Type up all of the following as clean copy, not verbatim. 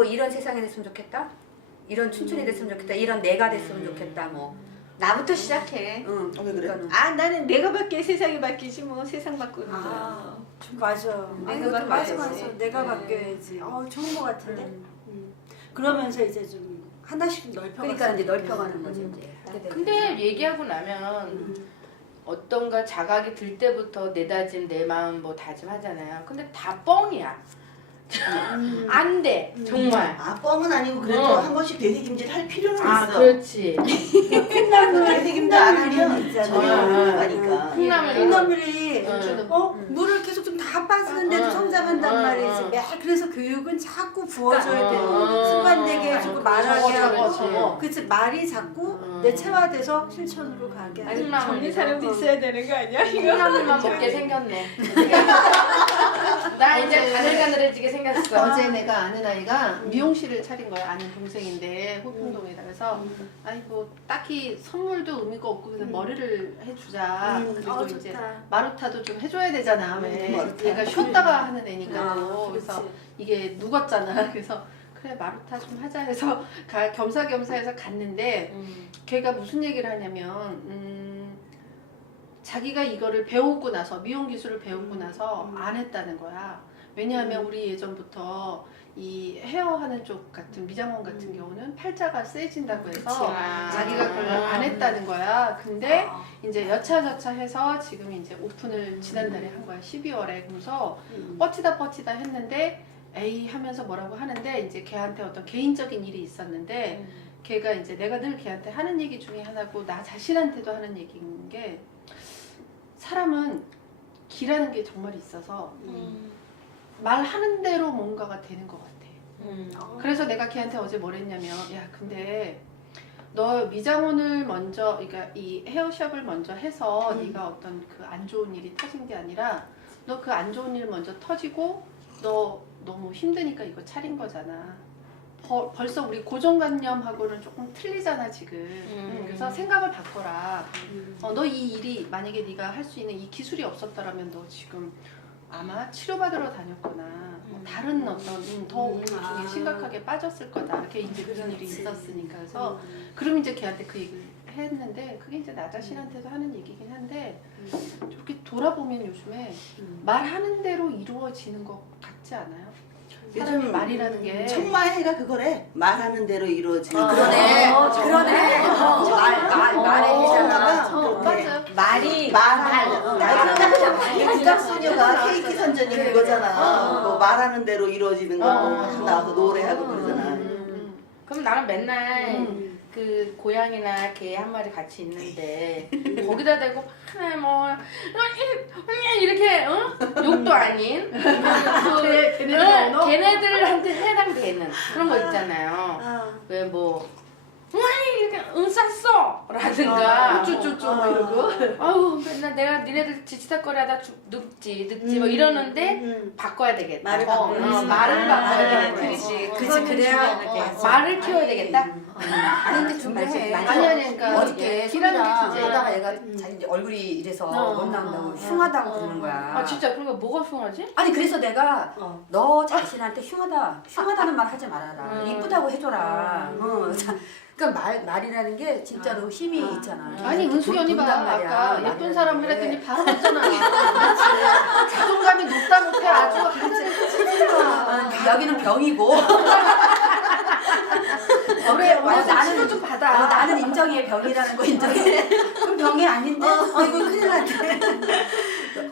뭐 이런 세상이 됐으면 좋겠다. 이런 춘춘이 됐으면 좋겠다. 이런 내가 됐으면 좋겠다. 뭐. 나부터 시작해. 응. 왜 그래? 아 나는 내가 바뀌어 세상이 바뀌지 뭐 세상 바꾸는 거야. 아, 맞아. 내가 맞아, 바뀌어야지. 맞아. 내가 네. 바뀌어야지. 좋은 거 같은데. 그러면서 이제 좀 하나씩 넓혀. 그러니까 이제 넓혀가는 거지 이제. 하게 되면. 근데 얘기하고 나면 어떤가 자각이 들 때부터 내 다짐, 내 마음 뭐 다짐하잖아요. 근데 다 뻥이야. 안 돼. 정말. 아 뻥은 아니고 그래도 한 번씩 되새김질 할 필요는 아, 있어. 그렇지. 콩나물 되새김질 안 하면 있잖아. 전혀 안 나가니까. 콩나물이 응. 물을 계속 좀 다 빠지는데도 성장한단 말이지. 그래서 교육은 자꾸 부어줘야 되고 습관되게 해주고 말하게 하고. 그치 말이 자꾸 내체화돼서 실천으로 가게 하는. 콩나물 정리 사람도 있어야 되는 거 아니야 이거? 콩나물만 먹게 생겼네. 나 이제 가늘가늘해지게 생겼어. 어제 내가 아는 아이가 미용실을 차린 거야. 아는 동생인데 호평동에다. 그래서 아니 뭐 딱히 선물도 의미가 없고 그냥 머리를 해주자. 그리고 이제 좋다. 마루타도 좀 해줘야 되잖아. 왜 마루타. 얘가 쉬었다가 하는 애니까 또. 그렇지. 그래서 이게 눅었잖아. 그래서 그래 마루타 좀 하자 해서 겸사겸사해서 갔는데 걔가 무슨 얘기를 하냐면 자기가 이거를 배우고 나서 미용 기술을 배우고 나서 안 했다는 거야. 왜냐하면 우리 예전부터 이 헤어하는 쪽 같은 미장원 같은 경우는 팔자가 세진다고 해서 자기가 그걸 안 했다는 거야. 근데 이제 여차저차 해서 지금 이제 오픈을 지난달에 한 거야. 12월에. 그래서 뻗치다 했는데 에이 하면서 뭐라고 하는데 이제 걔한테 어떤 개인적인 일이 있었는데 걔가 이제 내가 늘 걔한테 하는 얘기 중에 하나고 나 자신한테도 하는 얘기인 게 사람은 기라는 게 정말 있어서 말하는 대로 뭔가가 되는 것 같아. 그래서 내가 걔한테 어제 뭘 했냐면 야 근데 너 미장원을 먼저 그러니까 이 헤어샵을 먼저 해서 네가 어떤 그 안 좋은 일이 터진 게 아니라 너 그 안 좋은 일 먼저 터지고 너 너무 힘드니까 이거 차린 거잖아. 벌써 우리 고정관념하고는 조금 틀리잖아 지금. 그래서 생각을 바꿔라. 너 이 일이 만약에 네가 할 수 있는 이 기술이 없었더라면 너 지금 아마 치료받으러 다녔거나 다른 어떤 더 우울 중에 심각하게 빠졌을 거다. 이렇게 이제 그런 일이 있었으니까. 그래서 그럼 이제 걔한테 그 얘기를 했는데 그게 이제 나 자신한테도 하는 얘기긴 한데 저렇게 돌아보면 요즘에 말하는 대로 이루어지는 것 같지 않아요? 사람이 요즘 말이라는 게 청마해가 그거래. 말하는 대로 이루어지는. 그러네. 그러네. 말의 해잖아. 맞아요. 말이 국악소녀가 케이크 선전이 그거잖아. 뭐 말하는 대로 이루어지는 거 나와서 노래하고 그러잖아. 그럼 나는 맨날 그 고양이나 개 한 마리 같이 있는데 거기다 대고 하나 뭐 이렇게 욕도 아닌 걔네들한테 해당되는 그런 거 있잖아요. 왜 뭐 이렇게 쌌어 라든가 쭈쭈쭈 뭐 이러고 아우 맨날 내가 니네들 지치다거리하다 늙지 뭐 이러는데 바꿔야 되겠다. 말을 바꿔야지. 말을 바꿔야 되겠다. 그치 그래야 말을 키워야 되겠다. 아닌데 준비해. 아니 그러니까 어저께 기라는 게 진짜 하다가 얘가 자기 얼굴이 이래서 못 나온다고 흉하다고 그러는 거야. 아 진짜 그러니까 뭐가 흉하지? 아니 그래서 내가 너 자신한테 흉하다는 말 하지 말아라. 이쁘다고 해줘라. 그러니까 말이라는 게 진짜로 힘이 있잖아. 아니 은숙이 언니 봐 돈단 말이야, 아까 예쁜 말이라는 사람 게. 그랬더니 바로 했잖아. 자존감이 높다 못해 아주 하늘을 여기는 병이고. 그래 나는 치료 좀 받아. 나는 인정해 병이라는 거 인정해. 그럼 병이 아닌데? 이거 큰일 났네.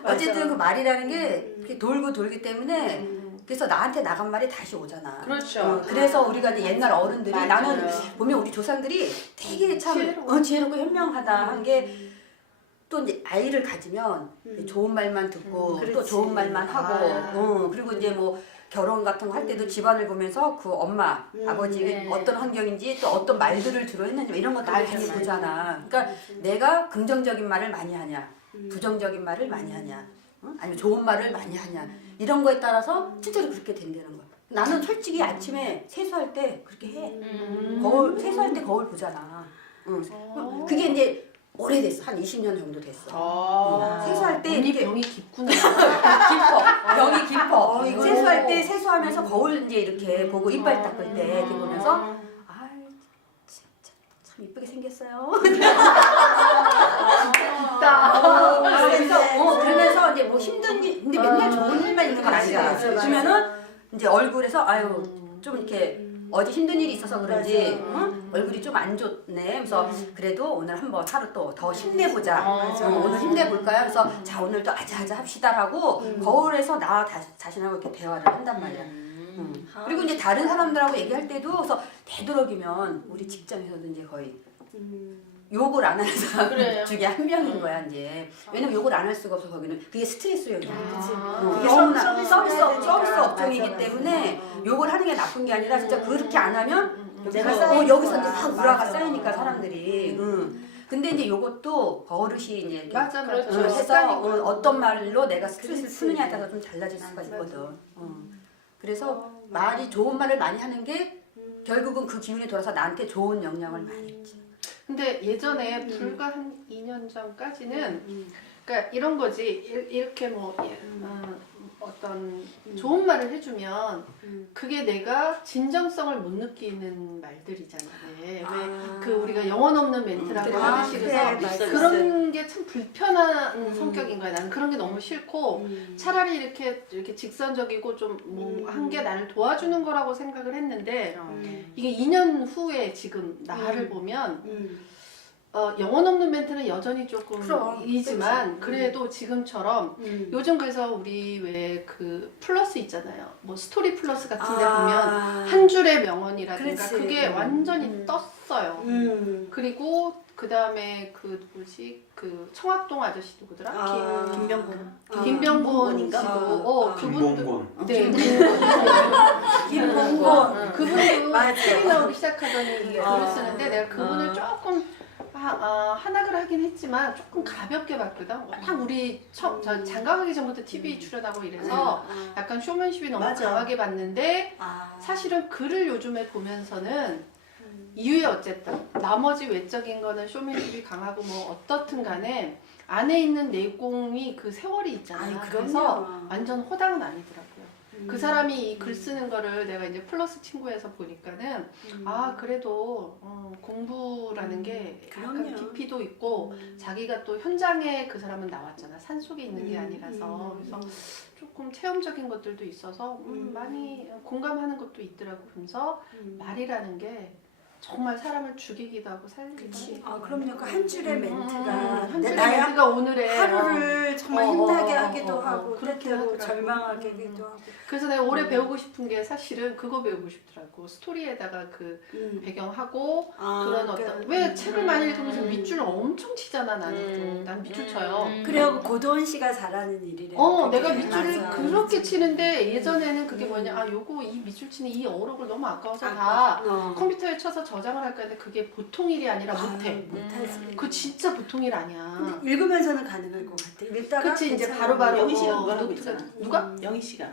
어쨌든 그 말이라는 게 이렇게 돌고 돌기 때문에 그래서 나한테 나간 말이 다시 오잖아. 그렇죠. 그래서 우리가 이제 옛날 어른들이 맞아요. 나는 보면 우리 조상들이 되게 참 지혜롭고 현명하다 한 게 또 이제 아이를 가지면 좋은 말만 듣고 또 좋은 말만 하고 그리고 이제 뭐 결혼 같은 거 할 때도 집안을 보면서 그 엄마, 아버지 네. 어떤 환경인지 또 어떤 말들을 주로 했는지 이런 것도 많이 보잖아. 그러니까 내가 긍정적인 말을 많이 하냐, 부정적인 말을 많이 하냐, 아니면 좋은 말을 많이 하냐 이런 거에 따라서 실제로 그렇게 된다는 거야. 나는 솔직히 아침에 세수할 때 그렇게 해. 세수할 때 거울 보잖아. 그게 이제 오래됐어. 한 20년 정도 됐어. 아. 세수할 때 언니 이렇게 병이 깊구나. 깊어. 병이 깊어. 이거 세수할 때 세수하면서 거울 이제 이렇게 보고 이빨 닦을 때 이렇게 보면서 아 진짜 참 이쁘게 생겼어요. 그러면서 이제 뭐 힘든 일, 근데 맨날 좋은 일만 있는 건 아니잖아. 맞아, 맞아. 그러면은 이제 얼굴에서 아유 좀 이렇게 어디 힘든 일이 있어서 그런지 얼굴이 좀 안 좋네. 그래서 그래도 오늘 한번 하루 또 더 힘내보자. 오늘 힘내볼까요? 그래서 자 오늘 또 아자아자 합시다라고 거울에서 나 자신하고 이렇게 대화를 한단 말이야. 그리고 이제 다른 사람들하고 얘기할 때도 그래서 되도록이면 우리 직장에서도 이제 거의 욕을 안 하는 사람 그래요. 중에 한 명인 거야 이제. 왜냐면 욕을 안 할 수가 없어 거기는. 그게 스트레스예요. 그치. 그게 그게 너무나 서비스 서비스니까. 업종이기 맞아, 때문에 욕을 하는 게 나쁜 게 아니라 진짜 그렇게 안 하면 내가 여기서 쌓이니까. 다 우라가 맞아. 쌓이니까 사람들이. 근데 이제 요것도 버릇이 이제 이렇게 맞아, 맞아. 그렇죠. 해서 어떤 말로 내가 스트레스를 그치. 푸느냐에 따라서 좀 달라질 수가 있거든. 그래서 말이 좋은 말을 많이 하는 게 결국은 그 기운이 돌아서 나한테 좋은 영향을 많이 했지. 근데 예전에 불과 한 2년 전까지는 그러니까 이런 거지 이렇게 뭐 어떤 좋은 말을 해주면 그게 내가 진정성을 못 느끼는 말들이잖아. 왜 그 우리가 영혼 없는 멘트라고 하듯이 그래서 그런 게 참 불편한 성격인 거야. 나는 그런 게 너무 싫고 차라리 이렇게 직선적이고 좀 뭐 한 게 나를 도와주는 거라고 생각을 했는데 이게 2년 후에 지금 나를 보면 영혼 없는 멘트는 여전히 조금 그럼, 이지만 그래도 지금처럼 요즘 그래서 우리 왜 그 플러스 있잖아요. 뭐 스토리 플러스 같은 데 보면 한 줄의 명언이라든가 그렇지. 그게 완전히 떴어요. 그리고 그 다음에 그 누구지 그 청학동 아저씨 누구더라? 김병곤. 김병곤인가? 김봉곤인가? 그분도 김봉곤. 네. 김봉곤. 그분도 맞아. 책이 나오기 시작하더니 글을 쓰는데 내가 그분을 조금 한학을 하긴 했지만 조금 가볍게 봤거든. 딱 우리 저 장가가기 전부터 TV 출연하고 이래서 약간 쇼맨십이 너무 맞아. 강하게 봤는데 사실은 글을 요즘에 보면서는 이유에 어쨌든 나머지 외적인 거는 쇼맨십이 강하고 뭐 어떻든 간에 안에 있는 내공이 그 세월이 있잖아. 그래서 완전 호당은 아니더라고요. 그 사람이 이 글 쓰는 거를 내가 이제 플러스 친구에서 보니까는 그래도 공부라는 게 약간 그럼요. 깊이도 있고 자기가 또 현장에 그 사람은 나왔잖아. 산속에 있는 게 아니라서 그래서 조금 체험적인 것들도 있어서 많이 공감하는 것도 있더라고. 그러면서 말이라는 게 정말 사람을 죽이기도 하고 살리기도 하고. 그럼요. 그 한 줄의 멘트가 한 줄의 나의 멘트가 오늘의 하루를 정말 힘나게 하기도 하고 그렇게 때때로 하더라고. 절망하게 하기도 하고. 그래서 내가 올해 배우고 싶은 게 사실은 그거 배우고 싶더라고. 스토리에다가 그 배경하고 그런 어떤 왜 책을 많이 읽으면서 밑줄을 엄청 치잖아. 나는 난 밑줄 쳐요. 그래요. 고도원 씨가 잘하는 일이래. 내가 밑줄을 맞아. 그렇게 치는데 예전에는 그게 뭐냐 요거 이 밑줄 치는 이 어록을 너무 아까워서 다 컴퓨터에 쳐서 저장을 할 건데 그게 보통 일이 아니라 못해. 못하지. 그 진짜 보통 일 아니야. 읽으면서는 가능할 것 같아. 읽다가 그치 이제 괜찮아. 바로바로 영희 씨가 그거 하고 노트가- 있잖아. 누가? 영희 씨가.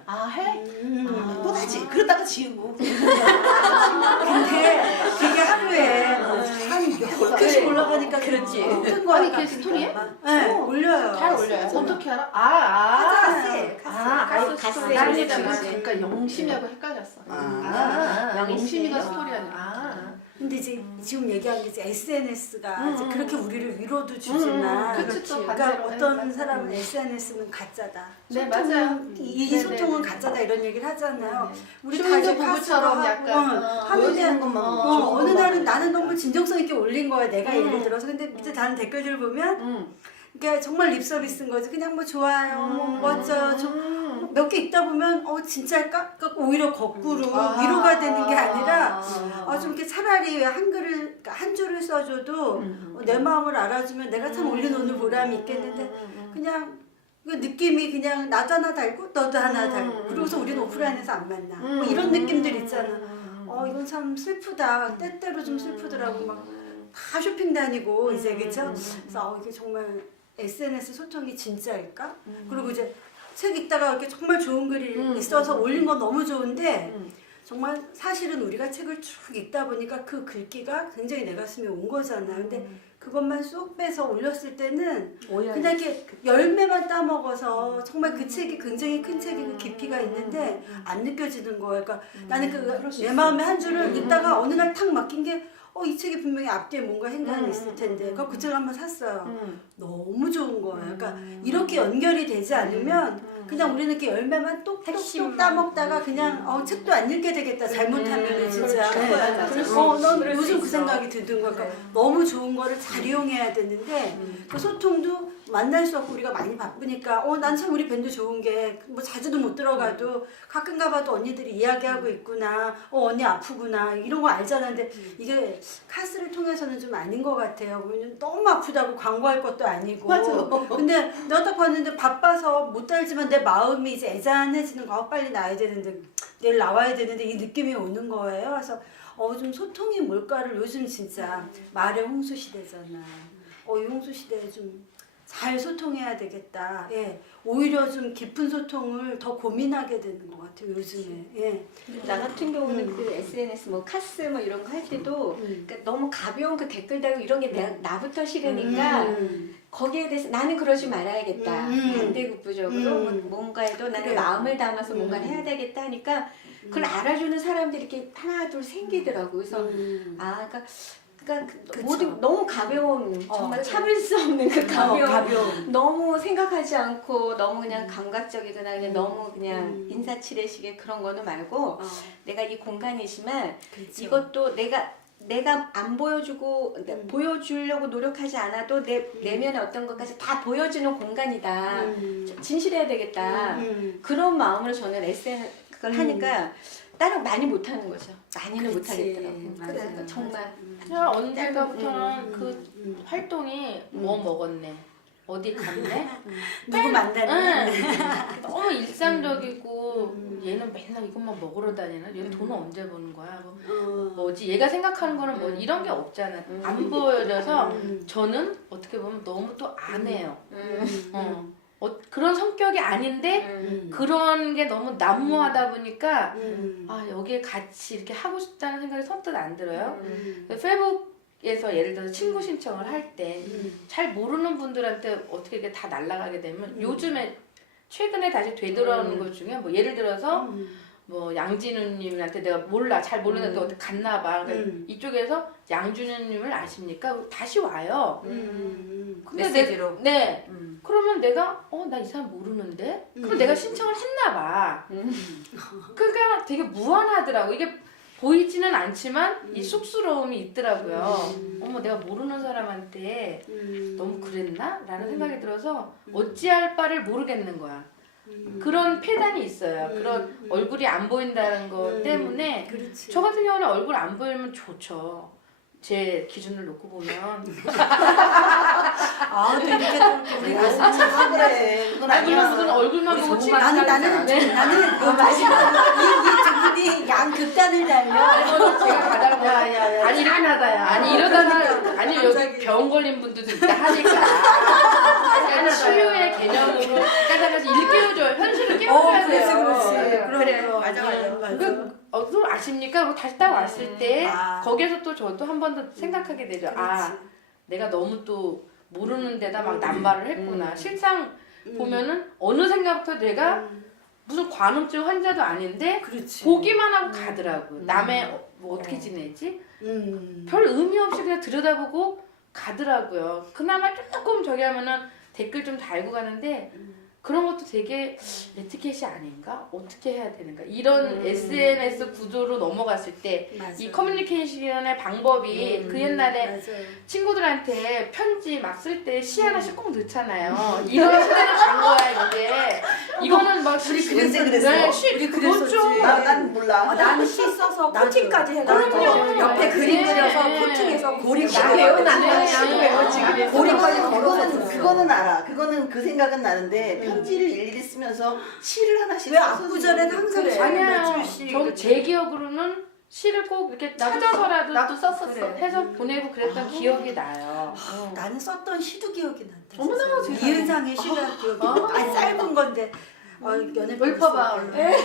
해? 못하지. 그러다가 지우고. 근데 그게 하루에 한 개씩 올라가니까 그렇지. 큰 거. 아니 그게 스토리에? 네, 올려요. 잘 올려요. 어떻게 알아? 카세. 가스 나는 올리잖아. 지금 그러니까 영심이하고 헷갈렸어. 영희 씨. 영심이가 스토리 아니야. 근데 이제 지금 얘기한 게 이제 SNS가 이제 그렇게 우리를 위로도 주지만 그치, 또 그러니까 반대로 어떤 해. 사람은 SNS는 가짜다. 네, 소통은- 맞아요. 이 네, 소통은 네, 가짜다 이런 얘기를 하잖아요. 우리 쇼윈도 이제 부부처럼 카스도 약간 하고, 보여지는 하는데 것만 어느 날은 나는 너무 진정성 있게 올린 거야. 내가 예를 들어서. 근데 밑에 다른 댓글들 보면 그러니까 정말 립 서비스인 거지. 그냥 뭐 좋아요, 뭐 멋져요. 몇 개 읽다 보면 진짜일까? 그러니까 오히려 거꾸로 위로가 되는 게 아니라 좀 이렇게 차라리 한글을 그러니까 한 줄을 써줘도 내 마음을 알아주면 내가 참 올려놓는 보람이 있겠는데 그냥 그 느낌이 그냥 나도 하나 달고 너도 하나 달고 그러고서 우리는 오프라인에서 안 만나 뭐 이런 느낌들 있잖아. 이건 참 슬프다. 때때로 좀 슬프더라고. 막 다 쇼핑 다니고 이제 그쵸? 그래서 이게 정말 SNS 소통이 진짜일까? 그리고 이제 책 읽다가 이렇게 정말 좋은 글이 있어서 올린 건 너무 좋은데 정말 사실은 우리가 책을 쭉 읽다 보니까 그 글귀가 굉장히 내 가슴에 온 거잖아. 근데 그것만 쏙 빼서 올렸을 때는 오열. 그냥 이렇게 열매만 따먹어서 정말 그 책이 굉장히 큰 책이고 깊이가 있는데 안 느껴지는 거예요. 그러니까 나는 내 마음의 한 줄을 읽다가 어느 날 탁 막힌 게 이 책이 분명히 앞뒤에 뭔가 행간이 있을 텐데 그 책을 한번 샀어요. 너무 좋은 거예요. 그러니까 이렇게 연결이 되지 않으면 그냥 우리는 이렇게 열매만 똑똑똑 따먹다가 그냥 책도 안 읽게 되겠다 잘못하면은 진짜. 난 요즘 그 생각이 드는 거야. 그러니까 너무 좋은 거를 잘 이용해야 되는데 그 소통도 만날 수 없고 우리가 많이 바쁘니까 난 참 우리 밴드 좋은 게 뭐 자주도 못 들어가도 가끔 가봐도 언니들이 이야기하고 있구나. 언니 아프구나 이런 거 알잖아. 근데 이게 카스를 통해서는 좀 아닌 것 같아요. 왜냐면 너무 아프다고 광고할 것도 아니고. 맞아. 근데 내가 딱 봤는데 바빠서 못 달지만 내 마음이 이제 애잔해지는 거 빨리 나야 되는데 내일 나와야 되는데 이 느낌이 오는 거예요. 그래서 좀 소통이 뭘까를 요즘 진짜 말의 홍수 시대잖아. 이 홍수 시대에 좀 잘 소통해야 되겠다. 예. 오히려 좀 깊은 소통을 더 고민하게 되는 것 같아요, 요즘에. 예. 나 같은 경우는 그 SNS 뭐 카스 뭐 이런 거 할 때도 그러니까 너무 가벼운 그 댓글 달고 이런 게 나부터 싫으니까 거기에 대해서 나는 그러지 말아야겠다. 반대급부적으로 뭔가에도 나는 그래요. 마음을 담아서 뭔가를 해야 되겠다 하니까 그걸 알아주는 사람들이 이렇게 하나 둘 생기더라고. 그래서 그러니까 모든 너무 가벼운 정말 참을 수 없는 그 가벼운 너무 생각하지 않고 너무 그냥 감각적이거나 그냥 너무 그냥 인사치레식의 그런 거는 말고 내가 이 공간이지만 이것도 내가 안 보여주고 보여주려고 노력하지 않아도 내 내면의 어떤 것까지 다 보여주는 공간이다. 진실해야 되겠다. 그런 마음으로 저는 SNS 그걸 하니까 다른 많이 못하는 거죠. 많이는 못하겠더라고. 그러니까 정말. 그냥 언젠가부터는 그 활동이 뭐 먹었네, 어디 갔네, 누구 만나네. 너무 일상적이고 얘는 맨날 이것만 먹으러 다니는, 얘는 돈을 언제 버는 거야, 뭐지, 얘가 생각하는 거는 뭐 이런 게 없잖아. 안 보여져서 저는 어떻게 보면 너무 또 안 해요. 그런 성격이 아닌데 그런 게 너무 난무하다 보니까 여기에 같이 이렇게 하고 싶다는 생각이 선뜻 안 들어요. 페이북에서 예를 들어서 친구 신청을 할 때 잘 모르는 분들한테 어떻게 이게 다 날아가게 되면 요즘에 최근에 다시 되돌아오는 것 중에 뭐 예를 들어서 뭐 양진우님한테 내가 몰라, 잘 모르는데 어디 갔나 봐. 그러니까 이쪽에서 양진우님을 아십니까? 다시 와요. 근데 메시지로. 네. 그러면 내가 나 이 사람 모르는데? 그럼 내가 신청을 했나 봐. 그러니까 되게 무한하더라고. 이게 보이지는 않지만 이 쑥스러움이 있더라고요. 어머, 내가 모르는 사람한테 너무 그랬나? 라는 생각이 들어서 어찌할 바를 모르겠는 거야. 그런 폐단이 있어요. 그런 얼굴이 안 보인다는 것 때문에 그렇지. 저 같은 경우는 얼굴 안 보이면 좋죠. 제 기준을 놓고 보면. 또 이렇게 또 우리 가슴 그래. 그건 아니 아니야. 무슨 얼굴만 보고 치고 나는 이 두 분이 양 극단을 달려. 제가 가다가 아니 미안하다야. 아니 이러다가 아니 여기 병 걸린 분들도 있다 하니까 약간 치유의 개념으로 가다가 일깨워줘요. 현실을 깨워줘야 돼요. 그래. 맞아. 그걸 아십니까? 다시 딱 왔을 때 거기에서 또 저도 한 번 더 생각하게 되죠. 내가 너무 또 모르는 데다 막 남발을 했구나. 실상 보면은 어느 생각부터 내가 무슨 관음증 환자도 아닌데 보기만 하고 가더라고. 남의 뭐 어떻게 지내지? 별 의미 없이 그냥 들여다보고 가더라고요. 그나마 조금 저기 하면은 댓글 좀 달고 가는데 그런 것도 되게 에티켓이 아닌가? 어떻게 해야 되는가? 이런 SNS 구조로 넘어갔을 때 이 커뮤니케이션의 방법이 그 옛날에 친구들한테 편지 막 쓸 때 시 하나씩 꼭 넣잖아요. 이런 시대로 간 거야 이제. 이거는 막 우리 그랬어. 우리 그랬었지. 난 몰라. 나는 시 써서 코팅까지 해가지고 그럼요. 옆에 그림 네. 그려서 코팅해서 나 배우는데 시도 배웠지 그래서. 고리까지 걸어서 그거는 알아. 그거는 그 생각은 나는데 편지를 일일이 쓰면서 시를 하나씩 왜 써서 앞구절엔 항상 그래. 아니야. 시 저는 제 기억으로는 시를 꼭 이렇게 찾아서라도 나도 썼었어. 해서 보내고 그랬던 기억이 나요. 나는 썼던 시도 기억이 난다. 어머나, 세상에. 이은상의 시가 기억이 나. 짧은 건데 연애 읊어봐.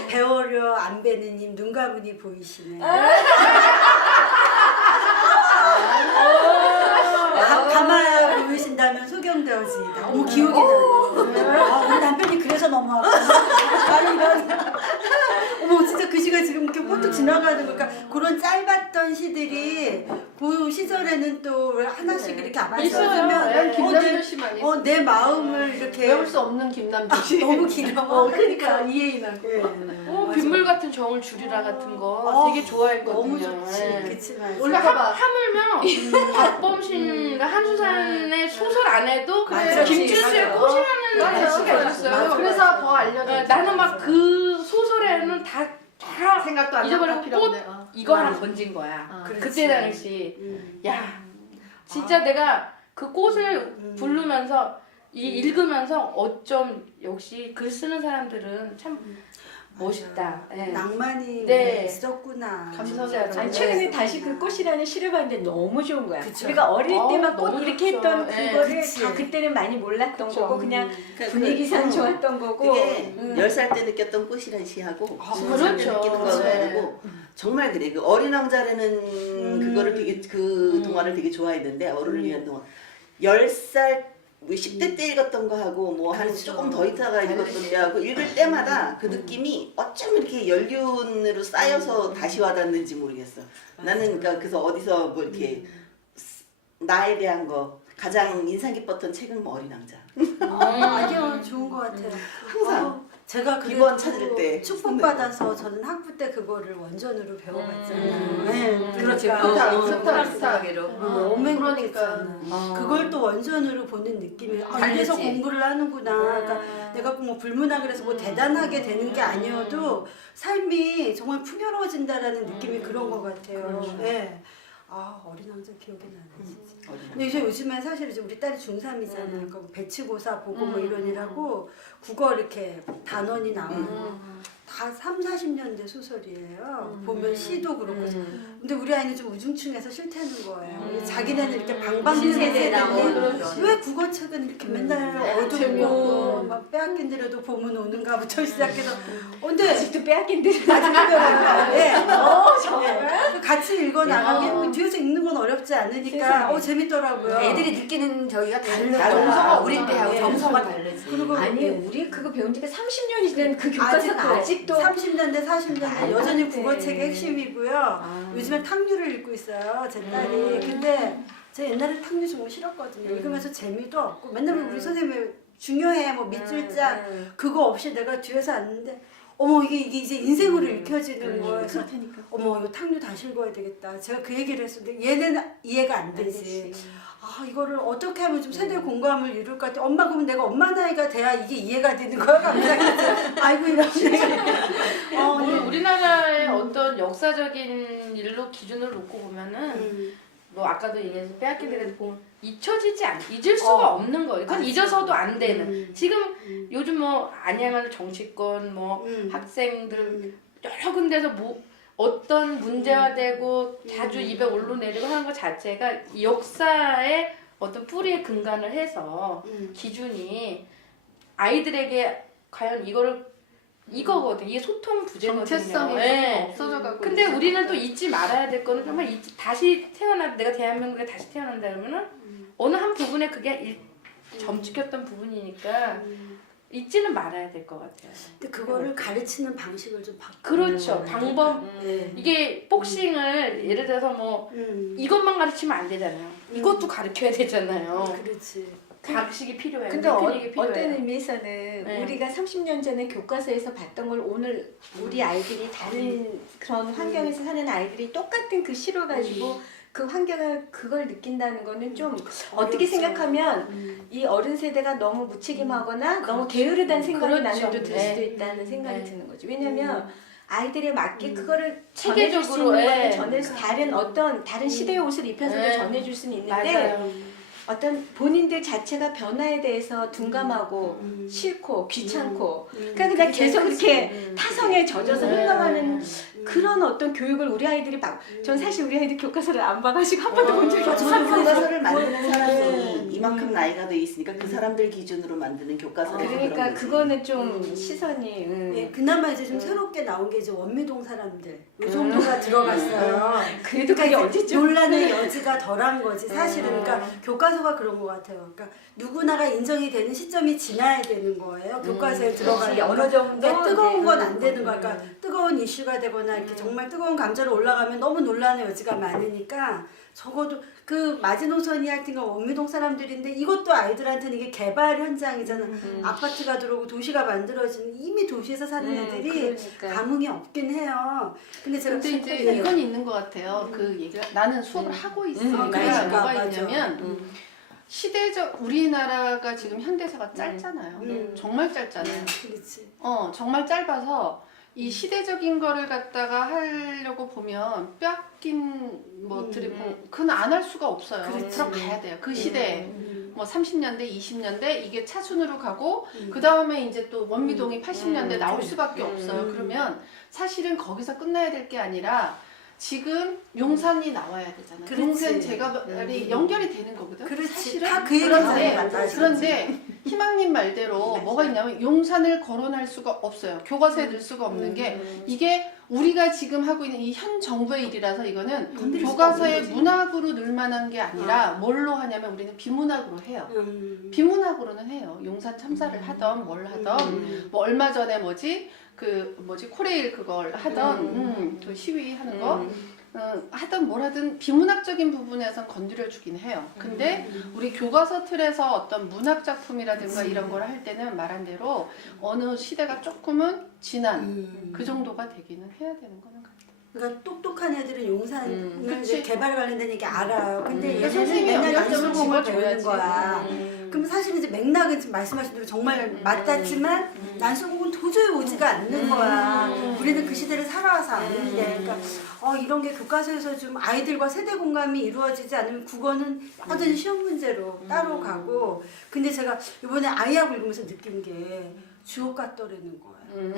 배워려 안 배느님 눈 감으니 보이시네. 가만 어머 기억이 나네. 아, 우리 남편이 그래서 넘어왔구나. 나는 이런. 어머 진짜 그 시간 지금 이렇게 뽀뚝 지나가는 거니까 그런 짧았던 시들이 그 시절에는 또 하나씩 이렇게 안 있어요. 맞으면 김남주 씨만 있어. 내 마음을 이렇게 배울 수 없는 김남주 씨. 너무 길어. 그러니까 이해인하고. 빗물 같은 정을 줄이라 같은 거 되게 좋아했거든요. 너무 좋지. 예. 그치 맞아. 올라가봐. 하물며 박범신과 한수산의 소설 안에도 맞아. 김준수의 맞아. 꽃이라는 맞아요. 시가 있었어요. 맞아. 그래서 더 알려줘. 나는 막 그 소설에는 다 생각도 안 잊어버린 나고 필요 꽃 없네. 이거 하나 건진 거야. 그렇지. 그때 당시 음. 야 진짜 내가 그 꽃을 부르면서 읽으면서 어쩜 역시 글 쓰는 사람들은 참 멋있다. 예. 낭만이 네. 있었구나. 감사합니다. 아니 최근에 다시 그 꽃이라는 시를 봤는데 너무 좋은 거야. 그쵸. 우리가 어릴 때 막 꽃 너무 이렇게 좋죠. 했던 네, 그거를 그치. 다 그때는 많이 몰랐던 그쵸. 거고 그냥 그러니까 분위기상 좋았던 거고. 그게 10살 때 느꼈던 꽃이란 시하고 20살 때 그렇죠. 느끼는 거하고 네. 다르고 정말 그래. 그 어린 왕자라는 그거를 되게 그 동화를 되게 좋아했는데 어른을 위한 동화. 10살 뭐 10대 때 읽었던 거 하고 뭐 한 그렇죠. 조금 더 있다가 읽었던 때 하고 읽을 때마다 그 느낌이 어쩜 이렇게 연륜으로 쌓여서 다시 와닿는지 모르겠어. 나는 그러니까 그래서 어디서 뭐 이렇게 나에 대한 거 가장 인상 깊었던 책은 뭐 어린 왕자. 아니요 좋은 것 같아요. 항상. 제가 기본 찾을 때 축복받아서 저는 학부 때 그거를 원전으로 배워봤잖아요. 네, 그렇지. 그러니까 스타하게로. 너무 그러니까. 행복했잖아. 그걸 또 원전으로 보는 느낌이 이래서 다르지. 공부를 하는구나. 그러니까 내가 꼭 뭐 불문학을 해서 뭐 대단하게 되는 게 아니어도 삶이 정말 풍요로워진다라는 느낌이 그런 것 같아요. 네. 아 어린 왕자 기억이 나네 진짜. 근데 이제 요즘에 사실 이제 우리 딸이 중3이잖아. 그러니까 배치고사 보고 뭐 이러느라고 국어 이렇게 단원이 나와요. 다 3, 40년대 소설이에요. 보면 시도 그렇고. 근데 우리 아이는 좀 우중충해서 싫다는 거예요. 자기네는 이렇게 방방세대인데 신세대라고. 왜 국어책은 이렇게 맨날 어둡고 재미없고. 막 빼앗긴데라도 봄은 오는가부터 시작해서 근데 아직도 빼앗긴데. 아직 그래요. 네. 정말? 같이 읽어 나가면 뒤에서 읽는 건 어렵지 않으니까 세상에. 재밌더라고요. 애들이 느끼는 저기가 다르다. 정서가 우리 때하고 네. 정서가 다르지. 그리고 아니 우리 그거 배운 지가 30년이 된 그 교과서가 아직도 30년대 40년대 말도 여전히 안 돼. 국어책의 핵심이고요. 요즘에 탕류를 읽고 있어요. 제 딸이. 근데 제 옛날에 탕류 정말 싫었거든요. 읽으면서 재미도 없고 맨날 우리 선생님이 중요해 뭐 밑줄자 그거 없이 내가 뒤에서 앉는데 어머 이게 이제 인생으로 읽혀지는 거예요. 그래서 어머 이거 탕류 다시 읽어야 되겠다. 제가 그 얘기를 했었는데 얘는 이해가 안 되지. 아 이거를 어떻게 하면 좀 세대 공감을 이룰 것 같아. 엄마 그러면 내가 엄마 나이가 돼야 이게 이해가 되는 거야 갑자기. 아이고 이러네. 우리나라의 어떤 역사적인 일로 기준을 놓고 보면은 뭐 아까도 얘기해서 빼앗긴 데가 보면 잊을 수가 없는 거예요. 그건 잊어서도 안 되는. 지금 요즘 뭐 아니야말로 정치권 뭐 학생들 여러 군데서 뭐 어떤 문제화되고 자주 입에 올라내리고 하는 것 자체가 이 역사의 어떤 뿌리에 근간을 해서 기준이 아이들에게 과연 이거거든. 이게 소통 부재거든요. 정체성이 네. 없어져가고. 근데 우리는 또 잊지 말아야 될 거는 정말 다시 내가 대한민국에 다시 태어난다 그러면은 어느 한 부분에 그게 점찍혔던 부분이니까 잊지는 말아야 될 것 같아요. 근데 그거를 가르치는 방식을 좀 바꿔. 그렇죠. 방법 네. 이게 복싱을 예를 들어서 뭐 이것만 가르치면 안 되잖아요. 이것도 가르쳐야 되잖아요. 그렇지. 각식이 필요해요. 근데 테크닉이 필요해요. 어떤 의미에서는 네. 우리가 30년 전에 교과서에서 봤던 걸 오늘 우리 아이들이 다른 그런 환경에서 사는 아이들이 똑같은 그 시를 가지고 그 환경을 그걸 느낀다는 거는 좀 어떻게 생각하면 이 어른 세대가 너무 무책임하거나 너무 게으르다는 생각이 그렇죠. 나는 좀 들 네. 수도 있다는 생각이 네. 드는 거죠. 왜냐면 아이들에 맞게 그거를 체계적으로, 전해줄 수 있는 예. 거는 전해줄 다른 시대의 옷을 입혀서도 네. 전해줄 수는 있는데 맞아요. 어떤 본인들 자체가 변화에 대해서 둔감하고 싫고 귀찮고 그러니까 그냥 계속 이렇게 타성에 젖어서 흘러가는 그런 어떤 교육을 우리 아이들이 전 사실 우리 아이들 교과서를 안 봐가지고 한 번도 본 적이 없어요. 저는 교과서를 만드는 사람이 이만큼 나이가 돼 있으니까 그 사람들 기준으로 만드는 교과서를 그러니까 그거는 좀 시선이 예, 그나마 이제 좀 새롭게 나온 게 이제 원미동 사람들 이 정도가 들어갔어요. 그래도 그게 그러니까 어디죠? 이제 논란의 여지가 덜한 거지 사실은. 그러니까 교과서가 그런 것 같아요. 그러니까 누구나가 인정이 되는 시점이 지나야 되는 거예요. 교과서에 들어가면 어느 정도 그러니까 뜨거운 건 안 이제, 되는 거야. 그러니까 뜨거운 이슈가 되거나 이렇게 정말 뜨거운 감정으로 올라가면 너무 논란의 여지가 많으니까 적어도 그 마지노선이 하여튼 원미동 사람들인데 이것도 아이들한테는 이게 개발 현장이잖아. 아파트가 들어오고 도시가 만들어지는 이미 도시에서 사는 애들이 그러니까. 감흥이 없긴 해요. 근데 제가 근데 이제 이건 있는 것 같아요. 그 얘기가 나는 수업을 하고 있으니까 그러니까, 뭐가 맞아. 있냐면 시대적 우리나라가 지금 현대사가 짧잖아요. 정말 짧잖아요. 그렇지. 정말 짧아서 이 시대적인 거를 갖다가 하려고 보면 뼈낀 뭐 그건 안 할 수가 없어요. 그렇지. 들어가야 돼요. 그 시대에 뭐 30년대, 20년대 이게 차순으로 가고 그 다음에 이제 또 원미동이 80년대 나올 수밖에 없어요. 그러면 사실은 거기서 끝나야 될 게 아니라 지금 용산이 나와야 되잖아요. 그렇지. 용산 제가발이 연결이 되는 거거든. 그렇지. 사실은 다 그 그런데 희망님 말대로 뭐가 있냐면 용산을 거론할 수가 없어요. 교과서에 넣을 수가 없는 게 이게 우리가 지금 하고 있는 이 현 정부의 일이라서 이거는 교과서에 문학으로 넣을 만한 게 아니라 뭘로 하냐면 우리는 비문학으로 해요. 비문학으로는 해요. 용산 참사를 하던 뭘 하던 뭐 얼마 전에 코레일 그걸 하던 그 시위하는 거 하든 뭘 하든 비문학적인 부분에선 건드려 주긴 해요. 근데 우리 교과서 틀에서 어떤 문학 작품이라든가 이런 걸 할 때는 말한 대로 어느 시대가 조금은 지난 그 정도가 되기는 해야 되는 거는 같아요. 그러니까 똑똑한 애들은 용산을 그치. 개발 관련된 얘기 알아요. 근데 그러니까 얘네는 선생님이 맨날 연결점을 난수공을 집어줘야지. 배우는 거야. 그럼 사실 이제 맥락은 지금 말씀하신 대로 정말 맞닿지만 난수공은 도저히 오지가 않는 거야. 우리는 그 시대를 살아와서 아는데. 그러니까 이런 게 교과서에서 좀 아이들과 세대 공감이 이루어지지 않으면 국어는 여전히 시험 문제로 따로 가고. 근데 제가 이번에 아이하고 읽으면서 느낀 게 주옥 같더라는 거예요.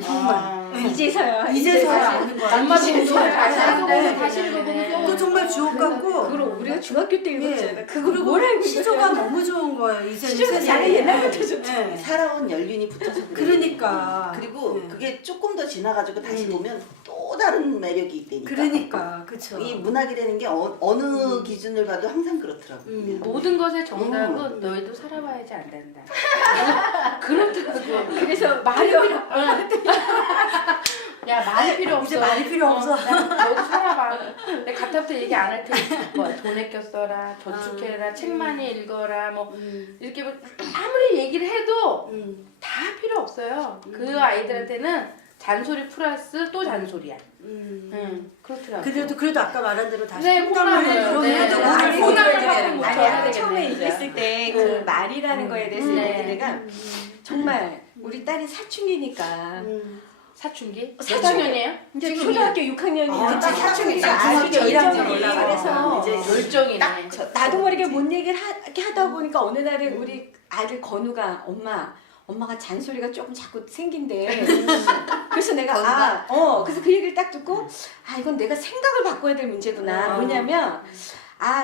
정말. 이제서야 아는 거야. 엄마도 이제서야 다시 아는 거야. 다시 읽어보고 또 정말 주옥 같고. 그걸 우리가 중학교 때 읽었잖아. 예. 그걸 뭘 알고 시조가 너무 좋은 거예요. 이제는 시조가 세상에. 나는 옛날부터 좋죠. 예. 살아온 연륜이 붙어서 그래요. 그러니까. 그리고 예. 그게 조금 더 지나가지고 다시 보면 또 다른 매력이 있다니까. 그러니까 그쵸. 이 문학이라는 게 어느 기준을 봐도 항상 그렇더라고요. 모든 것의 정답은 너희도 살아봐야지 안 된다. 그런 뜻이고. 그래서 말이 필요. 야 말이 필요 없어. 이제 말이 필요 없어. 너도 살아봐. 내가 가타부터 얘기 안 할 테니까 돈 아껴 써라, 저축해라, 책 많이 읽어라, 뭐 이렇게 뭐 아무리 얘기를 해도 다 필요 없어요. 그 아이들한테는 잔소리 플러스 또 잔소리야. 그렇더라고. 그래도 아까 말한 대로 다시 네, 콩나물을 콩나물. 네, 그래도 네. 물을 콩나물 먹여야 갖고 되는 못 거야. 쳐야 처음에 되겠네, 읽었을 때 그 말이라는 거에 대해서 얘기할 때 내가 정말 우리 딸이 사춘기니까 사춘기? 몇 사춘기. 학년이에요? 이제 초등학교 6학년이니까 진짜 사춘기가 사춘기 아주 이학년 절정이 올라가. 그래서 이제 열정이네. 나도 모르게 뭔 얘기를 하다 보니까 어느 날에 우리 아들 건우가 엄마가 잔소리가 조금 자꾸 생긴대. 그래서 내가 그래서 그 얘기를 딱 듣고 이건 내가 생각을 바꿔야 될 문제구나. 뭐냐면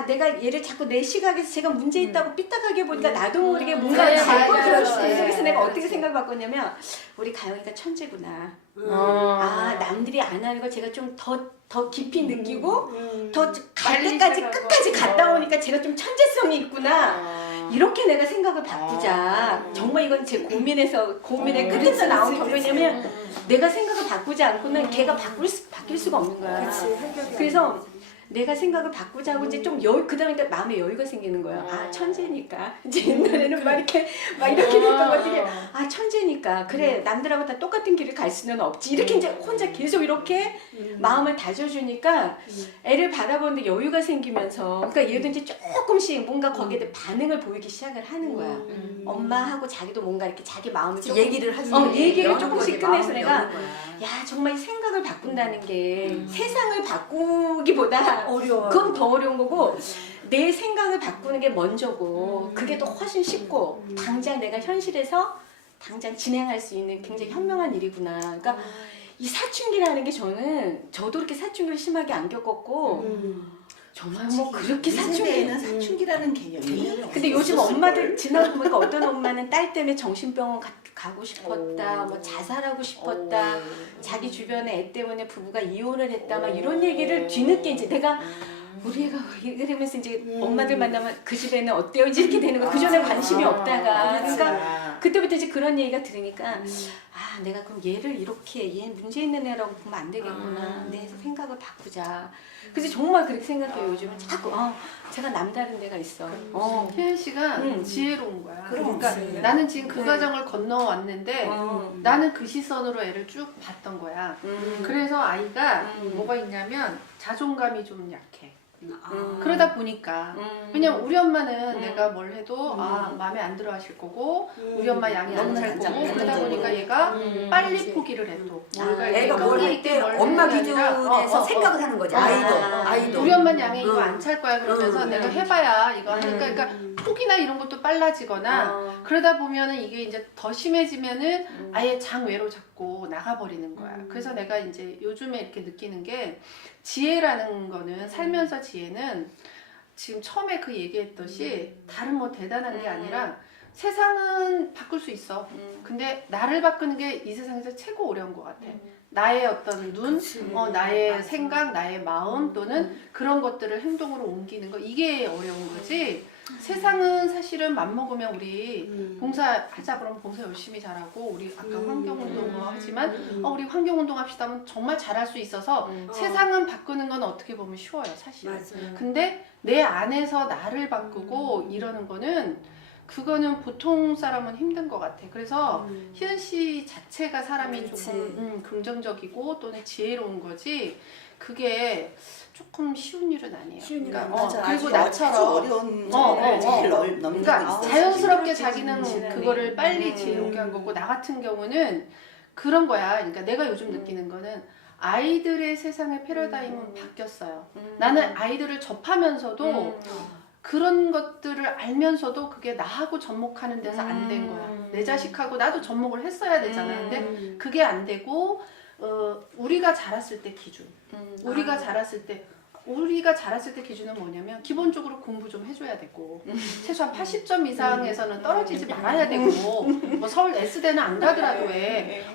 내가 얘를 자꾸 내 시각에서 제가 문제 있다고 삐딱하게 보니까 나도 모르게 뭔가 네, 잘못 맞아요. 들었어. 네. 그래서 내가 어떻게 생각을 바꿨냐면 우리 가영이가 천재구나. 남들이 안 하는 걸 제가 좀 더 깊이 느끼고 더 갈 빨리 때까지 생각하고. 끝까지 갔다 오니까 제가 좀 천재성이 있구나. 이렇게 내가 생각을 바꾸자. 정말 이건 제 고민의 끝에서 나온 결론이냐면 내가 생각을 바꾸지 않고는 걔가 바뀔 수가 없는 거야. 그래서 내가 생각을 바꾸자고 이제 좀 그다음에 마음에 여유가 생기는 거예요. 천재니까. 이제 옛날에는 막 이렇게 됐던 것들이 천재니까. 그래, 남들하고 다 똑같은 길을 갈 수는 없지. 이렇게 이제 혼자 계속 이렇게 마음을 다져주니까 애를 바라보는데 여유가 생기면서 그러니까 얘도 이제 조금씩 뭔가 거기에 대해 반응을 보이기 시작을 하는 거야. 엄마하고 자기도 뭔가 이렇게 자기 마음을 조금 얘기를 하지. 얘기를 조금씩 꺼내서 내가 정말 이 생각을 바꾼다는 게 세상을 바꾸기보다 어려워. 그건 더 어려운 거고 내 생각을 바꾸는 게 먼저고 그게 더 훨씬 쉽고 당장 내가 현실에서 당장 진행할 수 있는 굉장히 현명한 일이구나. 그러니까 이 사춘기라는 게 저도 그렇게 사춘기를 심하게 안 겪었고 정말 뭐 그렇게 이 세대에는 사춘기. 사춘기라는 개념이 근데 요즘 없었을 엄마들 걸. 지나보니까 어떤 엄마는 딸 때문에 정신병원 가고 싶었다, 뭐 자살하고 싶었다, 자기 주변에 애 때문에 부부가 이혼을 했다, 막 이런 얘기를 뒤늦게 이제 내가 우리 애가 이러면서 이제 엄마들 만나면 그 집에는 어때요? 이제 이렇게 되는 거. 그 전에 관심이 없다가. 그러니까 그때부터 이제 그런 얘기가 들으니까 아 내가 그럼 얘를 이렇게 얘 문제 있는 애라고 보면 안 되겠구나. 내 생각을 바꾸자. 그래서 정말 그렇게 생각해요. 요즘은 자꾸 제가 남다른 데가 있어. 희연 씨가 지혜로운 거야. 그러니까 그렇지. 나는 지금 그 과정을 건너왔는데 나는 그 시선으로 애를 쭉 봤던 거야. 그래서 아이가 뭐가 있냐면 자존감이 좀 약해. 그러다 보니까 왜냐면 우리 엄마는 내가 뭘 해도 마음에 안 들어 하실 거고 우리 엄마 양이 안 찰 거고 그러다 보니까 얘가 빨리 포기를 해 또. 애가 뭘 할 때 엄마 기준에서 생각을 하는 거지. 아이도. 우리 엄마 양이 이거 안 찰 거야 그러면서 내가 해봐야 이거 하니까 그러니까 포기나 이런 것도 빨라지거나 그러다 보면은 이게 이제 더 심해지면은 아예 장외로 자꾸 나가버리는 거야. 그래서 내가 이제 요즘에 이렇게 느끼는 게 지혜라는 거는 살면서 지혜는 지금 처음에 그 얘기했듯이 다른 뭐 대단한 게 아니라 세상은 바꿀 수 있어. 근데 나를 바꾸는 게 이 세상에서 최고 어려운 것 같아. 나의 어떤 눈, 나의 생각, 나의 마음 또는 그런 것들을 행동으로 옮기는 거 이게 어려운 거지. 세상은 사실은 맘먹으면 우리 봉사하자 그러면 봉사 열심히 잘하고 우리 아까 환경운동 하지만 우리 환경운동 합시다 하면 정말 잘할 수 있어서 세상은 바꾸는 건 어떻게 보면 쉬워요 사실. 근데 내 안에서 나를 바꾸고 이러는 거는 그거는 보통 사람은 힘든 것 같아. 그래서 희은 씨 자체가 사람이 조금 긍정적이고 또는 지혜로운 거지 그게 조금 쉬운 일은 아니에요. 그러니까, 맞아. 그리고 아주 나처럼 어려운 장애를 잘 넘기고 그러니까 있어. 자연스럽게 자기는 그거를 빨리 지혜롭게 한 거고 나 같은 경우는 그런 거야. 그러니까 내가 요즘 느끼는 거는 아이들의 세상의 패러다임은 바뀌었어요. 나는 아이들을 접하면서도 그런 것들을 알면서도 그게 나하고 접목하는 데서 안 된 거야. 내 자식하고 나도 접목을 했어야 되잖아. 근데 그게 안 되고 우리가 자랐을 때 기준. 우리가 자랐을 때 기준은 뭐냐면 기본적으로 공부 좀 해줘야 되고 최소한 80점 이상에서는 떨어지지 말아야 되고 뭐 서울 S대는 안 가더라도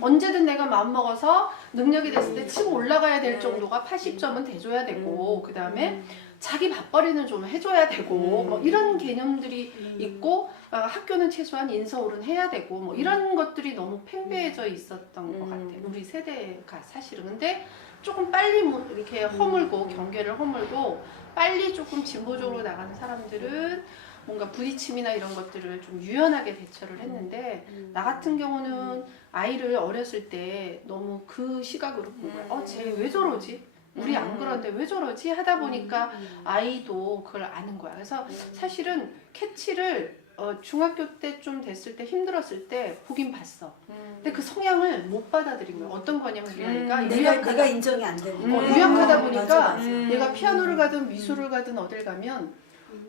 언제든 내가 마음먹어서 능력이 됐을 때 치고 올라가야 될 정도가 80점은 돼줘야 되고 그 다음에 자기 밥벌이는 좀 해줘야 되고 뭐 이런 개념들이 있고 학교는 최소한 인서울은 해야 되고 뭐 이런 것들이 너무 팽배해져 있었던 것 같아요. 우리 세대가 사실은. 근데 조금 빨리 뭐 이렇게 허물고 경계를 허물고 빨리 조금 진보적으로 나가는 사람들은 뭔가 부딪힘이나 이런 것들을 좀 유연하게 대처를 했는데 나 같은 경우는 아이를 어렸을 때 너무 그 시각으로 본 거야. 쟤 왜 저러지? 우리 안 그런데 왜 저러지? 하다 보니까 아이도 그걸 아는 거야. 그래서 사실은 캐치를 중학교 때쯤 됐을 때 힘들었을 때 보긴 봤어. 근데 그 성향을 못 받아들인 거야. 어떤 거냐면 우리 아이가 내가 인정이 안 되는 거야. 유약하다 보니까 맞아. 얘가 피아노를 가든 미술을 가든 어딜 가면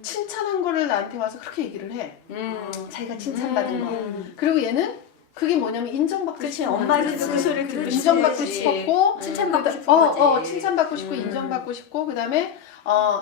칭찬한 거를 나한테 와서 그렇게 얘기를 해. 자기가 칭찬받은 거. 그리고 얘는 그게 뭐냐면 인정받고 싶은 엄마들도 그 소리를 듣고 인정받고 싶었고 칭찬받고 싶은 거지. 칭찬받고 싶고 인정받고 싶고 그다음에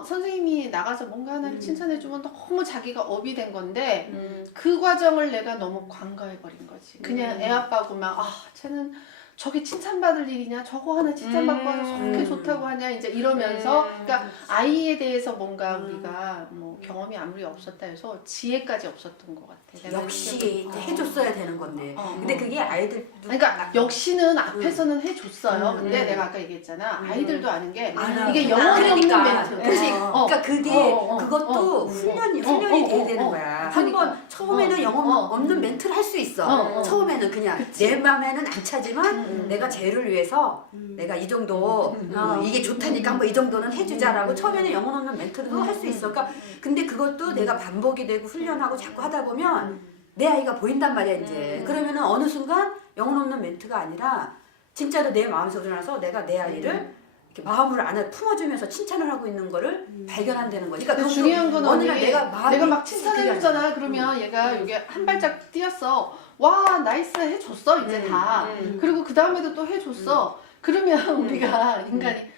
선생님이 나가서 뭔가 하나를 칭찬해주면 너무 자기가 업이 된 건데 그 과정을 내가 너무 관가해버린 거지. 그냥 애 아빠고 막 쟤는 저게 칭찬받을 일이냐 저거 하나 칭찬받고 와서 저렇게 좋다고 하냐 이제 이러면서 그러니까 아이에 대해서 뭔가 우리가 뭐 경험이 아무리 없었다 해서 지혜까지 없었던 것 같아. 내가 역시 해줬어야 되는 건데. 근데 그게 아이들 그러니까 역시는 앞에서는 해줬어요. 근데 내가 아까 얘기했잖아. 아이들도 아는 게 이게 영혼이 없는 멘트. 그렇지. 그러니까 그게 그것도 훈련이 돼야 되는 거야. 그러니까. 한번 처음에는 영혼 없는 멘트를 할 수 있어. 처음에는 그냥 내 마음에는 안 차지만 내가 쟤를 위해서 내가 이 정도 이게 좋다니까 한번 이 정도는 해주자라고 처음에는 영혼 없는 멘트도 할 수 있어. 그러니까 근데 그것도 내가 반복이 되고 훈련하고 자꾸 하다 보면 내 아이가 보인단 말이야 이제. 그러면은 어느 순간 영혼 없는 멘트가 아니라 진짜로 내 마음에서 드러나서 내가 내 아이를 이렇게 마음을 안에 품어주면서 칭찬을 하고 있는 거를 발견한다는 거지. 그러니까 중요한 건 어느 날 내가 막 칭찬해줬잖아. 그러면 얘가 여기 한 발짝 뛰었어. 와 나이스 해줬어 이제 다. 그리고 그 다음에도 또 해줬어. 그러면 우리가 인간이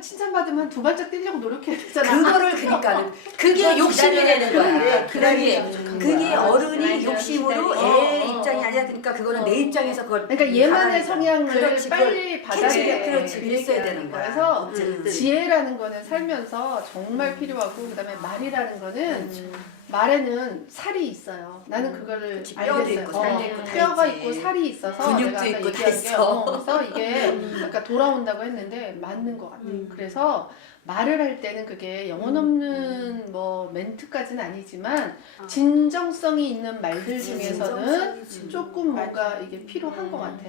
칭찬받으면 두 발짝 뛰려고 노력해야 되잖아. 그거를 그러니까는 그게 욕심이 되는 거야. 기다리는 그게 어른이 맞아. 욕심으로 기다리는 애 입장이 아니라 그러니까 그거는 내 입장에서 그걸 그러니까 얘만의 받아야 돼. 성향을 그렇지, 빨리 받아야 돼. 그렇지 그랬어야 되는 거야. 그래서 어쨌든. 지혜라는 거는 살면서 정말 필요하고 그다음에 말이라는 거는 말에는 살이 있어요. 나는 그거를 그치, 뼈도 알겠어요. 있고 살도 있고 다 뼈가 있지. 있고 살이 있어서 근육도 내가 있고 아까 다 얘기한 게, 있어. 그래서 이게 약간 돌아온다고 했는데 맞는 것 같아요. 그래서 말을 할 때는 그게 영혼 없는 뭐 멘트까지는 아니지만 진정성이 있는 말들 중에서는 조금 뭔가 이게 필요한 것 같아.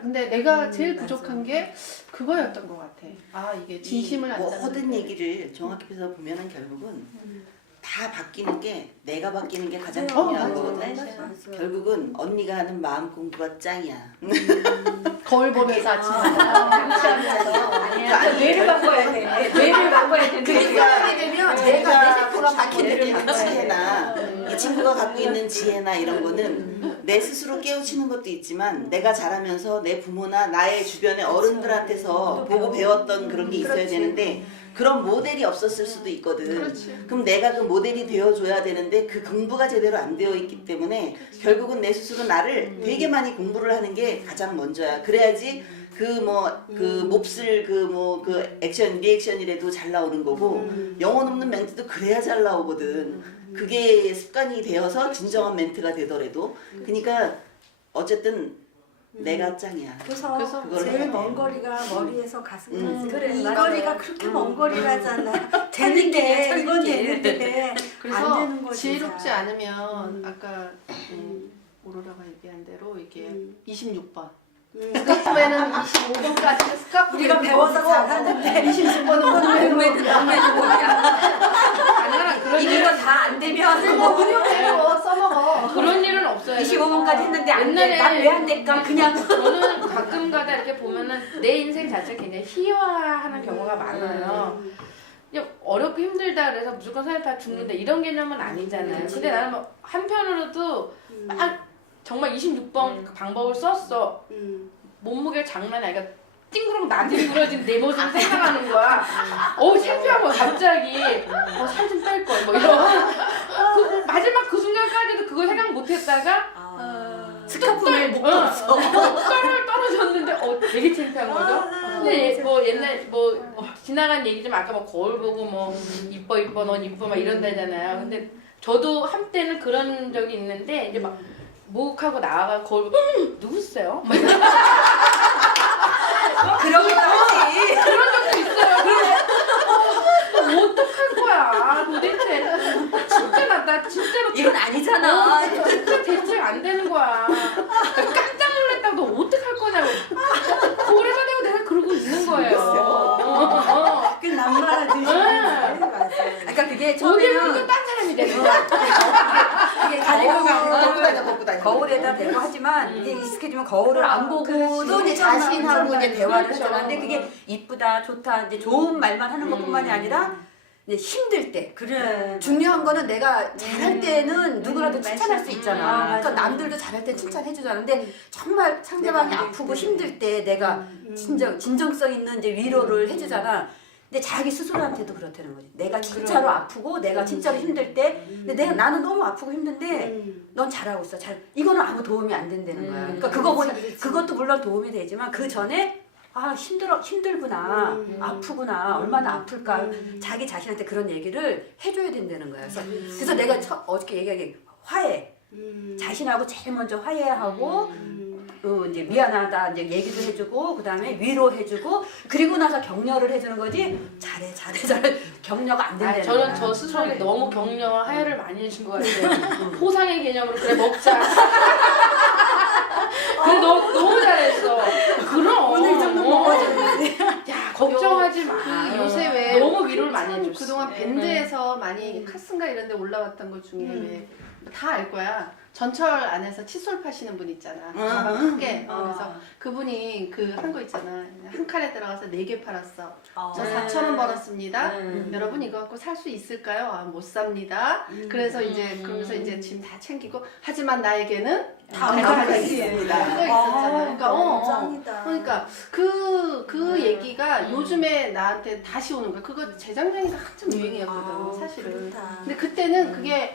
근데 내가 제일 부족한 게 그거였던 것 같아. 이게 진심을 뭐 안다는 허든 거. 얘기를 정확히해서 보면은 결국은 다 바뀌는 게 내가 바뀌는 게 가장 맞아요. 중요한 맞아요. 거거든. 맞아요. 결국은 언니가 하는 마음 공부가 짱이야. 거울 보면서 아니야. 뇌를 바꿔야 돼. 뇌를 바꿔야 돼. 그게 생각이 되면 내가 내 세포가 바뀌는 이 지혜나 이 친구가 갖고 있는 지혜나 이런 거는 내 스스로 깨우치는 것도 있지만 내가 자라면서 내 부모나 나의 주변의 어른들한테서 보고 배웠던 그런 게 있어야 되는데 그런 모델이 없었을 수도 있거든. 그럼 내가 그 모델이 되어줘야 되는데 그 공부가 제대로 안 되어 있기 때문에 결국은 내 스스로 나를 되게 많이 공부를 하는 게 가장 먼저야. 그래야지 그 몹쓸 그 액션 리액션이라도 잘 나오는 거고 영혼 없는 멘트도 그래야 잘 나오거든. 그게 습관이 되어서 진정한 멘트가 되더라도. 그러니까 어쨌든 내가 짱이야. 그래서 그걸 제일 해야 돼. 먼 거리가 머리에서 가슴까지. 그래, 이 맞아요. 거리가 그렇게 먼 거리라잖아. 재밌게, 되는데 이건 재밌게. 되는데 안 그래서 되는 거지. 지혜롭지 잘. 않으면 아까 오로라가 얘기한 대로 이게 26번. 음. 스카프에는 25번까지 스카프 우리가 배워서 잘하는데 26번은 남매는 뭐야? 가능한 그런 이거 다 안 되면 뭐 배워 써먹어. 그런 일은 없어요. 25번까지 했는데 안 돼. 옛날에 난 왜 안 될까? 그냥 저는 가끔가다 이렇게 보면은 내 인생 자체가 굉장히 희화하는 경우가 많아요. 그냥 어렵고 힘들다 그래서 무조건 사람 다 죽는다 이런 개념은 아니잖아요. 근데 나는 뭐 한편으로도 막 정말 26번 그 방법을 썼어. 몸무게 장난이 아니라 찡그렁 나뒹굴어진 내 모습 생각하는 거야. 창피한 거야 갑자기. 살 좀 뺄 걸. 뭐 이런. 그 마지막 그 순간까지도 그걸 생각 못했다가 스카프를 묶었어. 떨어졌는데 되게 창피한 거죠. 근데 뭐 옛날 지나간 얘기지만 아까 뭐 거울 보고 뭐 이뻐 넌 이뻐 막 이런다잖아요. 근데 저도 한때는 그런 적이 있는데 이제 막 목욕하고 나와가 거울 보고 누구세요? 막 그러기도 하지. 그런 적도 있어요. 그래서 어떡할 거야 도대체. 진짜 나 진짜로 이건 아니잖아. 진짜 대책 안 되는 거야. 깜짝 놀랐다고 너 어떡할 거냐고. 거울에다 대고 내가 그러고 있는 거예요. 그 남말하듯이. 맞아. 그러니까 그게 어디 처음에는 보니까 딴 사람이 되는 거야. 그게 먹고 다녀. 거울에다 대고 하지만 이제 익숙해지면 거울을 안 보고도 이제 자신하고 이제 대화를 하잖아. 근데 그게 이쁘다, 좋다, 이제 좋은 말만 하는 것뿐만이 아니라 이제 힘들 때. 그래. 중요한 거는 내가 잘할 때는 누구라도 칭찬할 수 있잖아. 맞아. 그러니까 남들도 잘할 때 칭찬해주잖아. 근데 정말 상대방이 내가 아프고 안 힘들 때 내가 진정성 있는 이제 위로를 해주잖아. 근데 자기 스스로한테도 그렇다는 거지. 내가 진짜로 아프고 내가 진짜로 힘들 때, 근데 나는 너무 아프고 힘든데 넌 잘하고 있어. 이거는 아무 도움이 안 된다는 거야. 그러니까 그것도 물론 도움이 되지만 그 전에 힘들구나, 아프구나, 얼마나 아플까, 자기 자신한테 그런 얘기를 해줘야 된다는 거야. 그래서 내가 어저께 얘기하기 화해, 자신하고 제일 먼저 화해하고, 이제 미안하다 이제 얘기도 해주고, 그 다음에 위로해주고, 그리고 나서 격려를 해주는 거지. 잘해. 격려가 안 된다는 거야. 저는 저 스스로에게 너무 격려와 하야를 많이 해준 것 같아요. 포상의 개념으로 그래 먹자. 그래 너 너무 잘했어. 그럼 오늘 정도 먹어줬는데. 야 걱정하지 마. 요새 왜 너무 위로를 많이 참 해줬어. 그동안 밴드에서 많이 카슨가 이런 데 올라왔던 것 중에 왜 다 알 거야. 전철 안에서 칫솔 파시는 분 있잖아. 가방 크게. 그래서 그분이 그 한 거 있잖아. 한 칸에 들어가서 4개 팔았어. 저 4,000원 벌었습니다. 여러분 이거 갖고 살 수 있을까요? 아, 못 삽니다. 그래서 이제 그러면서 이제 짐 다 챙기고 하지만 나에게는 다음 칸이 있습니다. 그거 있었잖아. 그러니까 짱이다. 그러니까 그 얘기가 요즘에 나한테 다시 오는 거야. 그거 재작년인가 한참 유행이었거든, 사실은. 그렇다. 근데 그때는 그게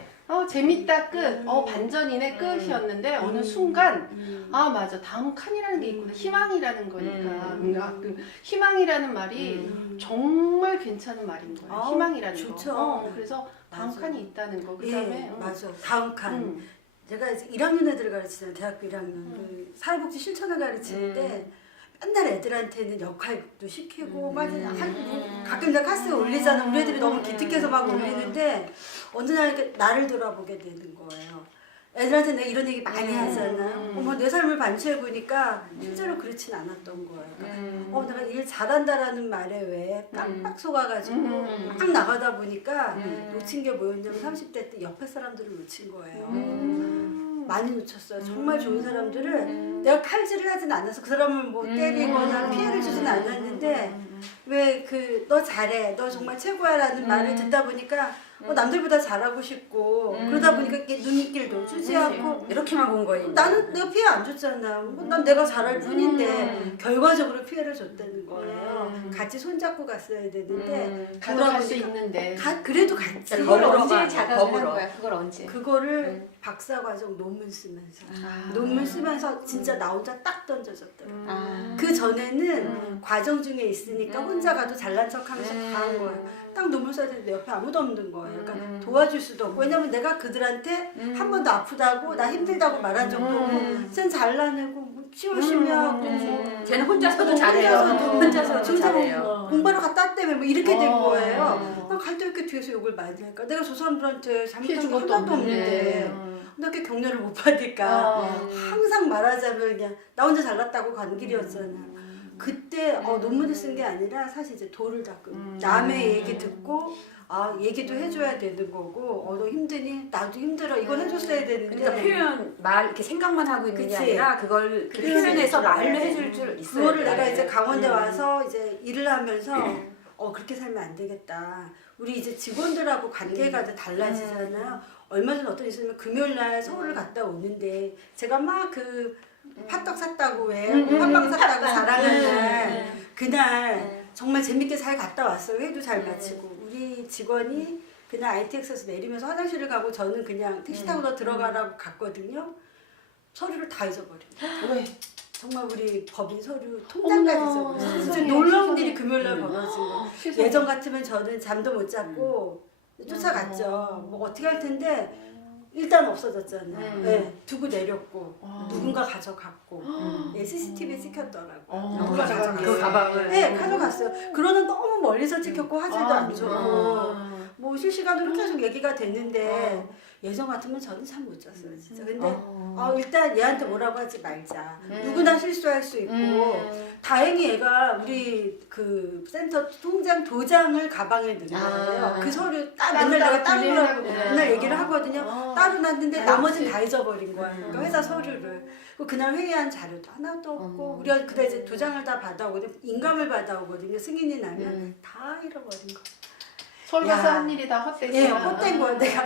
재밌다 끝, 반전이네 끝이었는데 어느 순간 아 맞아 다음 칸이라는 게 있구나 희망이라는 거니까 뭔가 그 희망이라는 말이 정말 괜찮은 말인 거야. 희망이라는 좋죠. 거. 그래서 다음 맞아. 칸이 있다는 거. 예, 그다음에 맞아. 다음 칸. 제가 이제 1학년 애들을 가르치잖아요. 대학교 1학년. 그 사회복지 실천을 가르칠 때 맨날 애들한테는 역할도 시키고 막 가끔 내가 카스에 올리잖아. 우리 애들이 너무 기특해서 막 올리는데 어느 날 이렇게 나를 돌아보게 되는 거예요. 애들한테 내가 이런 얘기 많이 하잖아요. 어머 내 삶을 반추해 보니까 실제로 그렇진 않았던 거예요. 내가 일 잘한다라는 말에 왜 깜빡 속아가지고 막 나가다 보니까 놓친 게 뭐였냐면 30대 때 옆에 사람들을 놓친 거예요. 많이 놓쳤어요. 정말 좋은 사람들을 내가 칼질을 하진 않아서 그 사람을 뭐 때리거나 피해를 주진 않았는데 왜 그 너 잘해, 너 정말 최고야라는 말을 듣다 보니까 남들보다 잘하고 싶고 그러다 보니까 이렇게 눈길도 주지 않고 이렇게만 본 거예요. 나는 내가 피해 안 줬잖아. 난 내가 잘할 뿐인데 결과적으로 피해를 줬다는 거예요. 같이 손잡고 갔어야 되는데 가져갈 수 있는데 그래도 같이 그걸 언제 거부로 자각을 한 거야? 그걸 언제? 그거를 박사과정 논문 쓰면서 논문 쓰면서 진짜 나 혼자 딱 던져졌더라고요. 그 전에는 과정 중에 있으니까 혼자 가도 잘난 척하면서 다 한 거예요. 딱 논문 써야 되는데 옆에 아무도 없는 거예요. 그러니까 도와줄 수도 없고 왜냐면 내가 그들한테 한 번도 아프다고 나 힘들다고 말한 적도 없고 쟤는 잘라내고 뭐 열심히 하고 쟤는 혼자서도 잘해요. 혼자서도 지금 잘해요. 공부하러 갔다 왔다며 뭐 이렇게 된 거예요. 난 갈 때 이렇게 뒤에서 욕을 많이 할까? 내가 저 사람들한테 잘못한 거 하나도 없는데 나 이렇게 격려를 못 받을까? 항상 말하자면 그냥 나 혼자 잘났다고 간 길이었잖아. 그때 논문을 쓴 게 아니라 사실 이제 돌을 닦은 남의 얘기 듣고 얘기도 해줘야 되는 거고 너 힘드니? 나도 힘들어. 이걸 해줬어야 되는데 그러니까 표현 말 이렇게 생각만 하고 있는 게 그치. 아니라 그걸 표현해서 말로 해줄 줄 있어요. 그거를 내가 이제 강원대 와서 이제 일을 하면서 그렇게 살면 안 되겠다. 우리 이제 직원들하고 관계가 달라지잖아요. 얼마 전에 어떤 있으면 금요일 날 서울을 갔다 오는데 제가 막 그 팥떡 샀다고 왜 팥빵 샀다고 자랑하는 날 그날 정말 재밌게 잘 갔다 왔어요. 회도 잘 마치고 우리 직원이 그날 ITX에서 내리면서 화장실을 가고 저는 그냥 택시 타고 너 들어가라고 갔거든요. 서류를 다 잊어버린 거예요. 왜? 정말 우리 법인 서류 통장까지 잊어버렸어요. 진짜 놀라운 일이 금요일날 벌어진 거예요. 예전 같으면 저는 잠도 못 잤고 쫓아갔죠. 뭐 어떻게 할 텐데 일단 없어졌잖아요. 네, 두고 내렸고 누군가 가져갔고 CCTV에 찍혔더라고요. 누가 그 가방을. 네, 가져갔어요. 그러는 너무 멀리서 찍혔고 화질도 안 좋고 뭐 실시간으로 계속 얘기가 됐는데 예전 같으면 저는 잠 못 잤어요 진짜. 근데 일단 얘한테 뭐라고 하지 말자. 누구나 실수할 수 있고 다행히 얘가 우리 그 센터 통장 도장을 가방에 넣은 거예요. 그 서류 맨날 내가 따로 놔고 맨날 얘기를 하거든요. 따로 놨는데 나머지는 다 잊어버린 거야. 그러니까 회사 서류를. 그날 회의한 자료도 하나도 없고 우리가 그때 이제 도장을 다 받아오거든요. 인감을 받아오거든요. 승인이 나면 다 잃어버린 거. 서울 가서 한 일이 다 헛되지. 예, 헛된 거야. 내가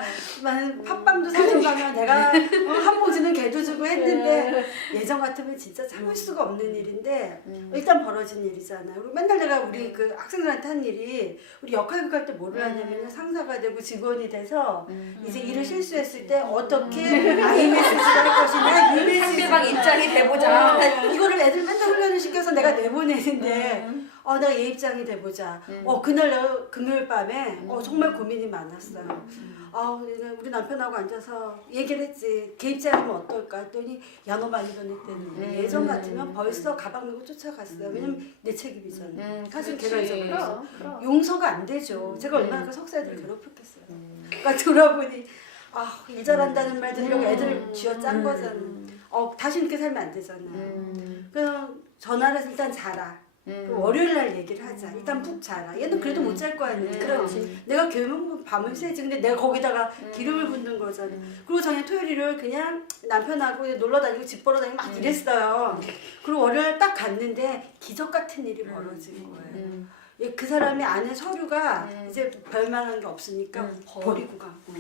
팥빵도 사줘가면 내가 한 포지는 개도 주고 했는데 예전 같으면 진짜 참을 수가 없는 일인데 일단 벌어진 일이잖아요. 그리고 맨날 내가 우리 그 학생들한테 한 일이 우리 역할극 할 때 뭐를 하냐면 상사가 되고 직원이 돼서 이제 일을 실수했을 때 어떻게 IMS를 할 것이냐 상대방 입장이 돼보자. 이거를 애들 맨날 훈련을 시켜서 내가 내보내는데 내가 얘 입장이 돼보자. 그날 내가 금요일 밤에 정말 고민이 많았어요. 우리 남편하고 앉아서 얘기를 했지. 걔 입장이면 어떨까 했더니 야 너 많이 변했다는 거야. 예전 같으면 벌써 가방 메고 쫓아갔어요. 왜냐면 내 책임이잖아. 사실 걔가 잊어버렸어. 용서가 안 되죠. 제가 얼마나 그 석사애들을 괴롭혔겠어요. 그러니까 돌아보니 일 잘한다는 말 들으려고 애들을 쥐어짠 거잖아. 다시 이렇게 살면 안 되잖아. 그냥 전화를 해서 일단 자라. 그럼 월요일 날 얘기를 하자. 일단 푹 자라. 얘는 그래도 못 잘 거 아니야. 그렇지. 내가 괴면 밤을 새지. 근데 내가 거기다가 기름을 붓는 거잖아. 그리고 저는 토요일을 그냥 남편하고 놀러 다니고 집 보러 다니고 막 이랬어요. 그리고 월요일 딱 갔는데 기적 같은 일이 벌어진 거예요. 그 사람이 안에 서류가 이제 별만한 게 없으니까 버리고 갔고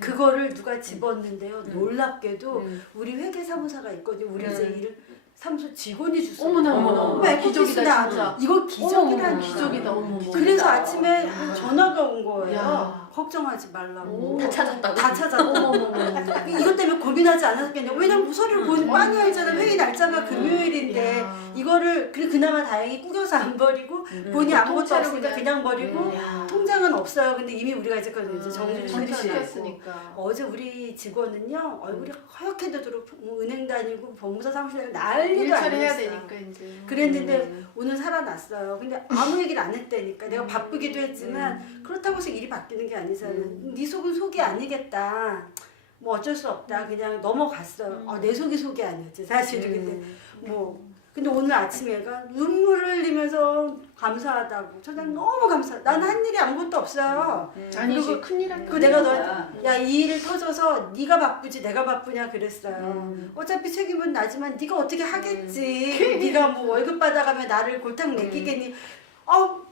그거를 누가 집었는데요. 놀랍게도 우리 회계사무소가 있거든요. 우리 이제 일 사무소 직원이 줬어요. 어머나 기적이다 진짜. 이거 기적이라는 어머, 기적이다. 어머. 그래서 아침에 전화가 온 거예요. 야. 걱정하지 말라고. 다 찾았다고. 다 찾았고. 이것 때문에 고민하지 않았겠냐. 왜냐면 서류를 보니 빤히 알잖아. 회의 날짜가 금요일인데 이거를 그나마 다행히 꾸겨서 안 버리고 본이 아무것도 없으니까 그냥 버리고 통장은 없어요. 근데 이미 우리가 이제 정리를 정리시켰으니까. 시켰으니까. 어제 우리 직원은요 얼굴이 허옇게 되도록 은행 다니고 법무사 사무실에 난리도 일처리 해야 아니었어요. 되니까 이제. 그랬는데 오늘 살아났어요. 근데 아무 얘기를 안 했다니까. 내가 바쁘기도 했지만 그렇다고 해서 일이 바뀌는 게 아니잖아. 네 속은 속이 아니겠다. 뭐 어쩔 수 없다. 그냥 넘어갔어요. 내 속이 속이 아니었지 사실은. 근데 근데 오늘 아침에 얘가 눈물을 흘리면서 감사하다고. 저는 너무 감사. 나는 한 일이 아무것도 없어요. 아니지 큰일 한 그 내가 야이 일을 터져서 네가 바쁘지 내가 바쁘냐 그랬어요. 어차피 책임은 나지만 네가 어떻게 하겠지. 네가 뭐 월급 받아가면 나를 골탕 먹이겠니.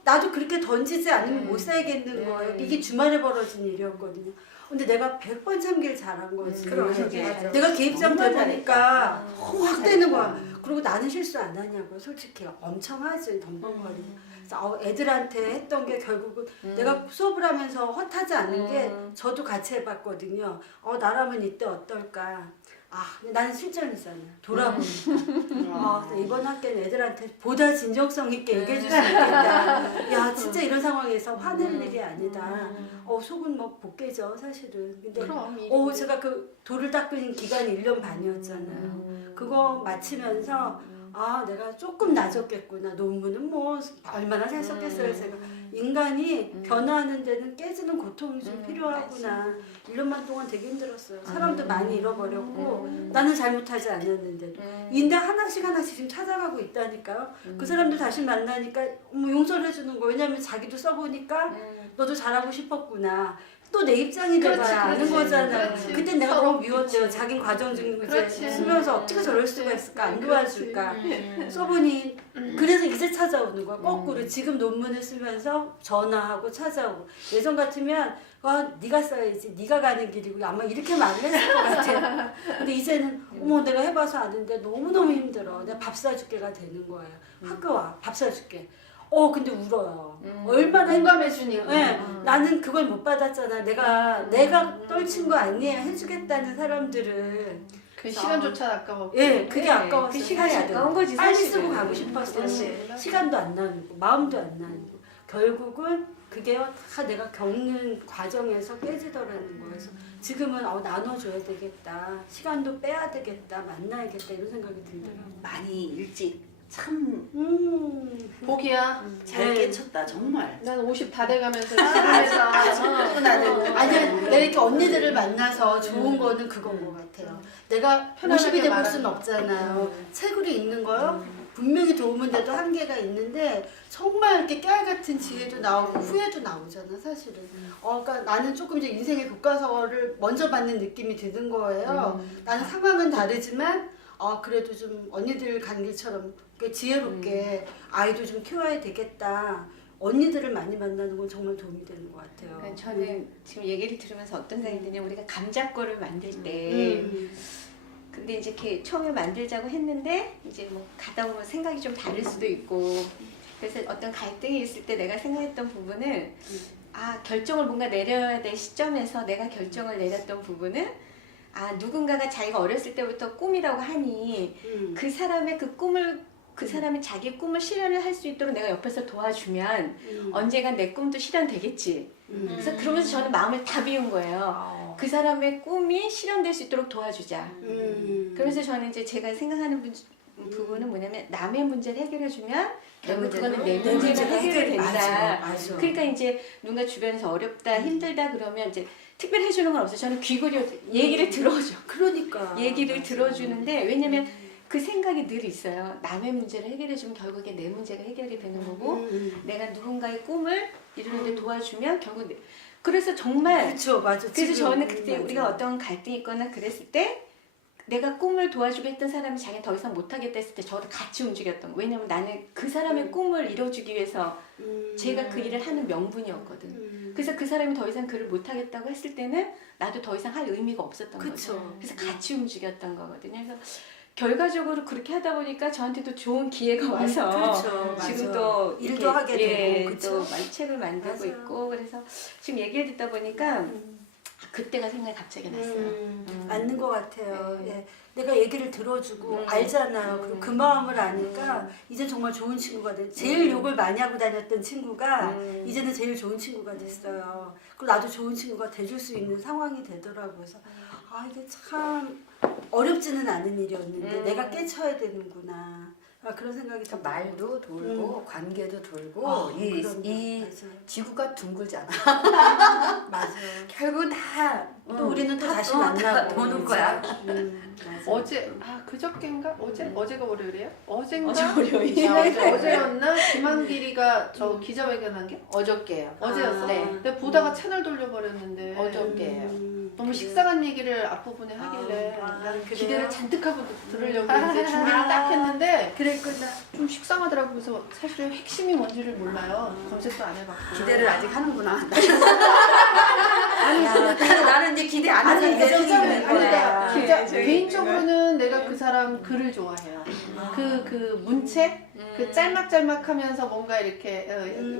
나도 그렇게 던지지 않으면 못 살겠는 거예요. 이게 주말에 벌어진 일이었거든요. 근데 내가 100번 참기를 잘한 거지. 내가 개입장 되보니까 확 되는 거야. 그리고 나는 실수 안 하냐고. 솔직히 엄청 하지. 덤벙거리고. 그래서 애들한테 했던 게 결국은 내가 수업을 하면서 헛하지 않는 게 저도 같이 해봤거든요. 나라면 이때 어떨까. 근데 나는 실전이잖아. 돌아보니까. 이번 학기는 애들한테 보다 진정성 있게 얘기해줄 수 있겠다. 야, 진짜 이런 상황에서 화낼 일이 아니다. 속은 뭐 복개죠, 사실은. 근데 제가 그 돌을 닦은 기간이 1년 반이었잖아요. 그거 마치면서 내가 조금 나아졌겠구나. 논문은 뭐 얼마나 잘 썼겠어요. 제가 인간이 변화하는 데는 깨지는 고통이 좀 필요하구나. 1년만 동안 되게 힘들었어요. 사람도 많이 잃어버렸고 나는 잘못하지 않았는데도 인데 하나씩 지금 찾아가고 있다니까요. 그 사람들 다시 만나니까 용서를 해주는 거. 왜냐면 자기도 써보니까 너도 잘하고 싶었구나. 또 내 입장이 돼봐야 아는 거잖아. 그때 내가 너무 미웠죠. 자긴 과정 중 이제 쓰면서 어떻게 저럴 수가 있을까? 안 도와줄까? 써보니 그래서 이제 찾아오는 거야. 거꾸로 지금 논문을 쓰면서 전화하고 찾아오고. 예전 같으면 네가 써야지. 네가 가는 길이고 아마 이렇게 말을 했을 것 같아. 근데 이제는 내가 해봐서 아는데 너무너무 힘들어. 내가 밥 사줄게가 되는 거예요. 학교 와. 밥 사줄게. 근데 울어요. 얼마나 공감해주니까. 네, 나는 그걸 못 받았잖아. 내가 떨친 거 아니에요. 해주겠다는 사람들을. 그 시간조차 아까웠고. 그게 아까웠어. 그 시간이 아까운 거지 빨리 사실은. 쓰고 가고 싶었어. 시간도 안 나누고 마음도 안 나누고 결국은 그게 다 내가 겪는 과정에서 깨지더라는 거예요. 그래서 지금은 나눠줘야 되겠다. 시간도 빼야 되겠다. 만나야겠다. 이런 생각이 들더라고요. 많이 일찍 참 복이야. 잘 깨쳤다 정말. 난 50 다 돼가면서 지금에서 내가 이렇게 언니들을 만나서 좋은 거는 그건 것 같아요. 내가 50이 돼볼 수는 없잖아요. 책으로 읽는 거요? 분명히 도움은 돼도 한계가 있는데 정말 이렇게 깨알 같은 지혜도 나오고 후회도 나오잖아 사실은. 그러니까 나는 조금 이제 인생의 교과서를 먼저 받는 느낌이 드는 거예요. 나는 상황은 다르지만 그래도 좀 언니들 간 길처럼 지혜롭게 아이도 좀 키워야 되겠다. 언니들을 많이 만나는 건 정말 도움이 되는 것 같아요. 그러니까 저는 지금 얘기를 들으면서 어떤 생각이 드냐면 우리가 감자ቆ를 만들 때 근데 이제 이렇게 처음에 만들자고 했는데 이제 뭐 가다 보면 생각이 좀 다를 수도 있고 그래서 어떤 갈등이 있을 때 내가 생각했던 부분은 결정을 뭔가 내려야 될 시점에서 내가 결정을 내렸던 부분은 누군가가 자기가 어렸을 때부터 꿈이라고 하니 그 사람의 그 사람이 자기 꿈을 실현을 할 수 있도록 내가 옆에서 도와주면 언젠간 내 꿈도 실현되겠지. 그래서 그러면서 저는 마음을 다 비운 거예요. 그 사람의 꿈이 실현될 수 있도록 도와주자. 그러면서 저는 이제 제가 생각하는 부분은 뭐냐면 남의 문제를 해결해주면 결국 그거는 내 문제가 해결이 된다. 맞아. 그러니까 이제 누군가 주변에서 어렵다, 힘들다 그러면 이제 특별히 해주는 건 없어요. 저는 귀 기울여 얘기를 들어줘. 그러니까. 얘기를 들어주는데 왜냐면 그 생각이 늘 있어요. 남의 문제를 해결해주면 결국에 내 문제가 해결이 되는 거고 내가 누군가의 꿈을 이루는데 도와주면 결국 그래서 정말 그렇죠, 맞아. 그래서 지금, 저는 그때 맞아. 우리가 어떤 갈등이 있거나 그랬을 때 내가 꿈을 도와주고 했던 사람이 자기가 더 이상 못하겠다 했을 때 저도 같이 움직였던 거. 왜냐면 나는 그 사람의 꿈을 이뤄주기 위해서 제가 그 일을 하는 명분이었거든. 그래서 그 사람이 더 이상 그를 못하겠다고 했을 때는 나도 더 이상 할 의미가 없었던 거죠. 그쵸. 그래서 같이 움직였던 거거든요. 그래서 결과적으로 그렇게 하다 보니까 저한테도 좋은 기회가 와서 그렇죠, 지금 맞아. 또 일도 이렇게, 하게 되고, 또 그쵸? 책을 만들고 맞아요. 있고 그래서 지금 얘기를 듣다 보니까 그때가 생각이 갑자기 났어요. 맞는 것 같아요. 네. 예. 내가 얘기를 들어주고 알잖아요. 그리고 그 마음을 아니까 이제 정말 좋은 친구가 돼. 제일 욕을 많이 하고 다녔던 친구가 이제는 제일 좋은 친구가 됐어요. 그리고 나도 좋은 친구가 돼줄 수 있는 상황이 되더라고요. 그래서 아 이게 참 어렵지는 않은 일이었는데 내가 깨쳐야 되는구나. 아, 그런 생각이 좀 말도 돌고 관계도 돌고 그럼요. 이 맞아요. 지구가 둥글잖아. 맞아요. 결국 다 또 우리는 또 다시 다 만나고 도는 거야. 어제 그저께인가 어제가 월요일이에요? 어젠가 어제 월요일. 어제였나 김한길이가 저 기자회견한 게 어저께요. 어제였어. 네. 근데 보다가 채널 돌려버렸는데 어저께요. 너무 식상한 얘기를 앞부분에 하길래 아, 난 그래요? 기대를 잔뜩 하고 들으려고 이제 준비를 딱 했는데 그랬구나. 좀 식상하더라고. 그래서 사실은 핵심이 뭔지를 몰라요. 검색도 안 해봤고. 기대를 아직 하는구나. 나는 이제 기대 안 하는 게 진짜는 거야. 진짜 개인적으로는 내가 그 사람 글을 좋아해요. 그 문책, 그 짤막짤막하면서 뭔가 이렇게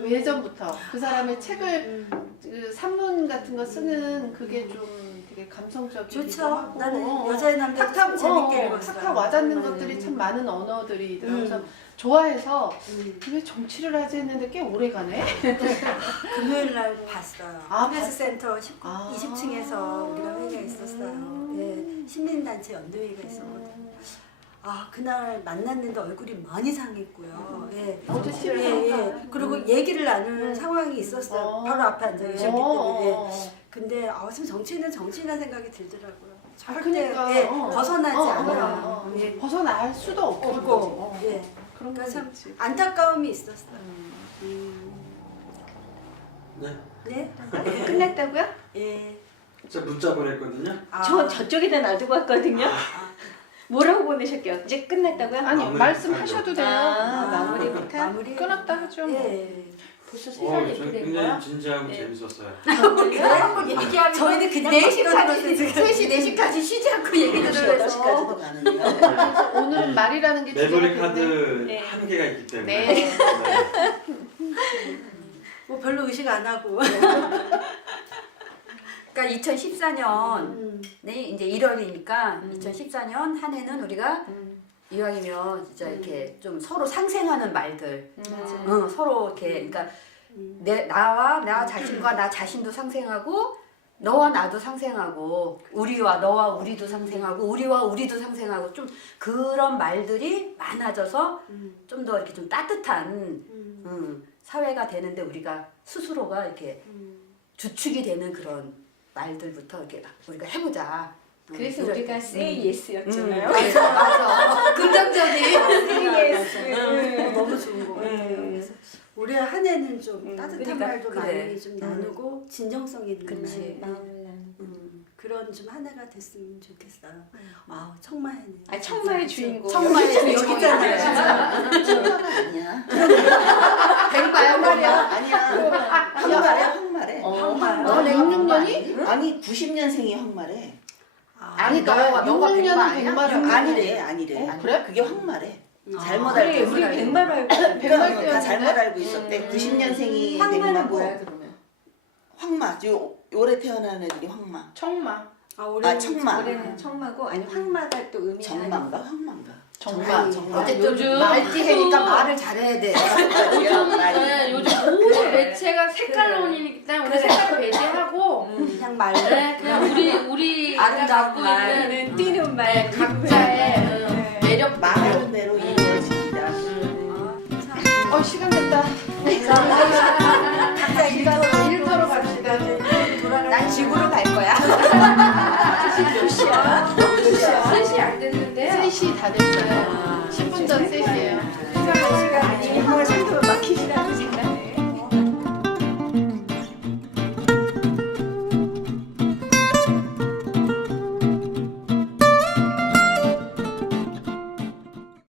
예전부터 그 사람의 책을 그 산문 같은 거 쓰는 그게 좀 되게 감성적이기도 좋죠. 하고 나는 여자의 남자 참 재밌게 읽었어요. 탁탁 와닿는 것들이 참 많은 언어들이 있더라고요. 그래서 좋아해서 왜 정치를 하지 했는데 꽤 오래 가네. 금요일 날 봤어요. 아, 프레스 센터 아. 20층에서 우리가 회의가 있었어요. 예, 시민단체 연대회의가 있었거든요. 아 그날 만났는데 얼굴이 많이 상했고요. 예. 어제 실을 그리고 얘기를 나누는 상황이 있었어요. 바로 앞에 앉아 계셨기 때문에. 근데 지금 정치인은 정치인이라는 생각이 들더라고요. 절대 그러니까, 예, 벗어나지 않아요. 예. 벗어날 수도 없고. 예. 그런 그러니까 거 참 있지. 안타까움이 있었어요. 네. 네? 끝났다고요? 예. 제가 문자 보냈거든요. 아. 저 저쪽에다 놔두고 왔거든요. 뭐라고 보내셨게요? 이제 끝났다고요? 아니 마무리 말씀하셔도 돼요. 마무리부터? 마무리. 끊었다 하죠. 뭐. 예. 벌써 저 세상이 이렇게 된 거야? 굉장히 진지하고 재밌었어요. 그래 한번 얘기하면 저희는 그냥 4시까지 3시 4시까지 쉬지 않고 얘기 들으면서 8시까지도 가는데요. 그래서 오늘은 말이라는 게 메모리 주제가 카드 됐네. 네. 한계가 있기 때문에. 네. 뭐 별로 의식 안 하고. 그러니까 2014년에 이제 1월이니까 2014년 한 해는 우리가 이왕이면 진짜 이렇게 좀 서로 상생하는 말들, 서로 이렇게 그러니까 나와 자신과 나 자신도 상생하고 너와 나도 상생하고 우리와 너와 우리도 상생하고 우리와 우리도 상생하고 좀 그런 말들이 많아져서 좀 더 이렇게 좀 따뜻한 사회가 되는데 우리가 스스로가 이렇게 주축이 되는 그런 말들부터 이렇게 우리가 해보자. 그래서 이런- 우리가 say yes였잖아요. 맞아. 긍정적인. say yes. 너무 좋은 것 같아요. 그래서 올해 한 해는 좀 따뜻한 그러니까, 말도 그래. 많이 좀 나누고 진정성 있는 그치. 말. 그런 좀 한 해가 됐으면 좋겠어요. 아 청마해네요. 아 청마의 주인공. 청마의 주인공. 여기 있잖아요. 아니야. 백마야 말이야. 아니야. 황말해, 황말해. 황마요? 너 66년이? 아니 90년생이 황말해. 아니 너가 66년은 백마 아니야? 백마라고. 아니래. 그래? 그게 황말해. 잘못 그래 알고 우리 있어. 백말 알고 백말 다 때였는데? 잘못 알고 있었대. 90년생이 황마는 백마고 뭐야 그러면? 황마. 올해 태어난 애들이 황마. 청마. 아 청마. 올해는 청마고 아니 황마가 또 의미가 정마인가 황마인가. 정마. 어쨌든 요즘 말띠해니까 하도- 말을 잘해야 돼. 요즘 모든 매체가 색깔론이기 때문에 우리 색깔 배제하고 그냥 말. 그냥 우리 아름다운 갖고 말. 있는 뛰는 말 각자의 매력 말하는 대로 이루어지기다. 시간 됐다. 각자 일터로 갑시다. 난 지구로 갈 거야. 몇 시야? 3시 안 됐는데 3시 다 됐어요. 10분 전 3시예요. 시간이 정말 생각을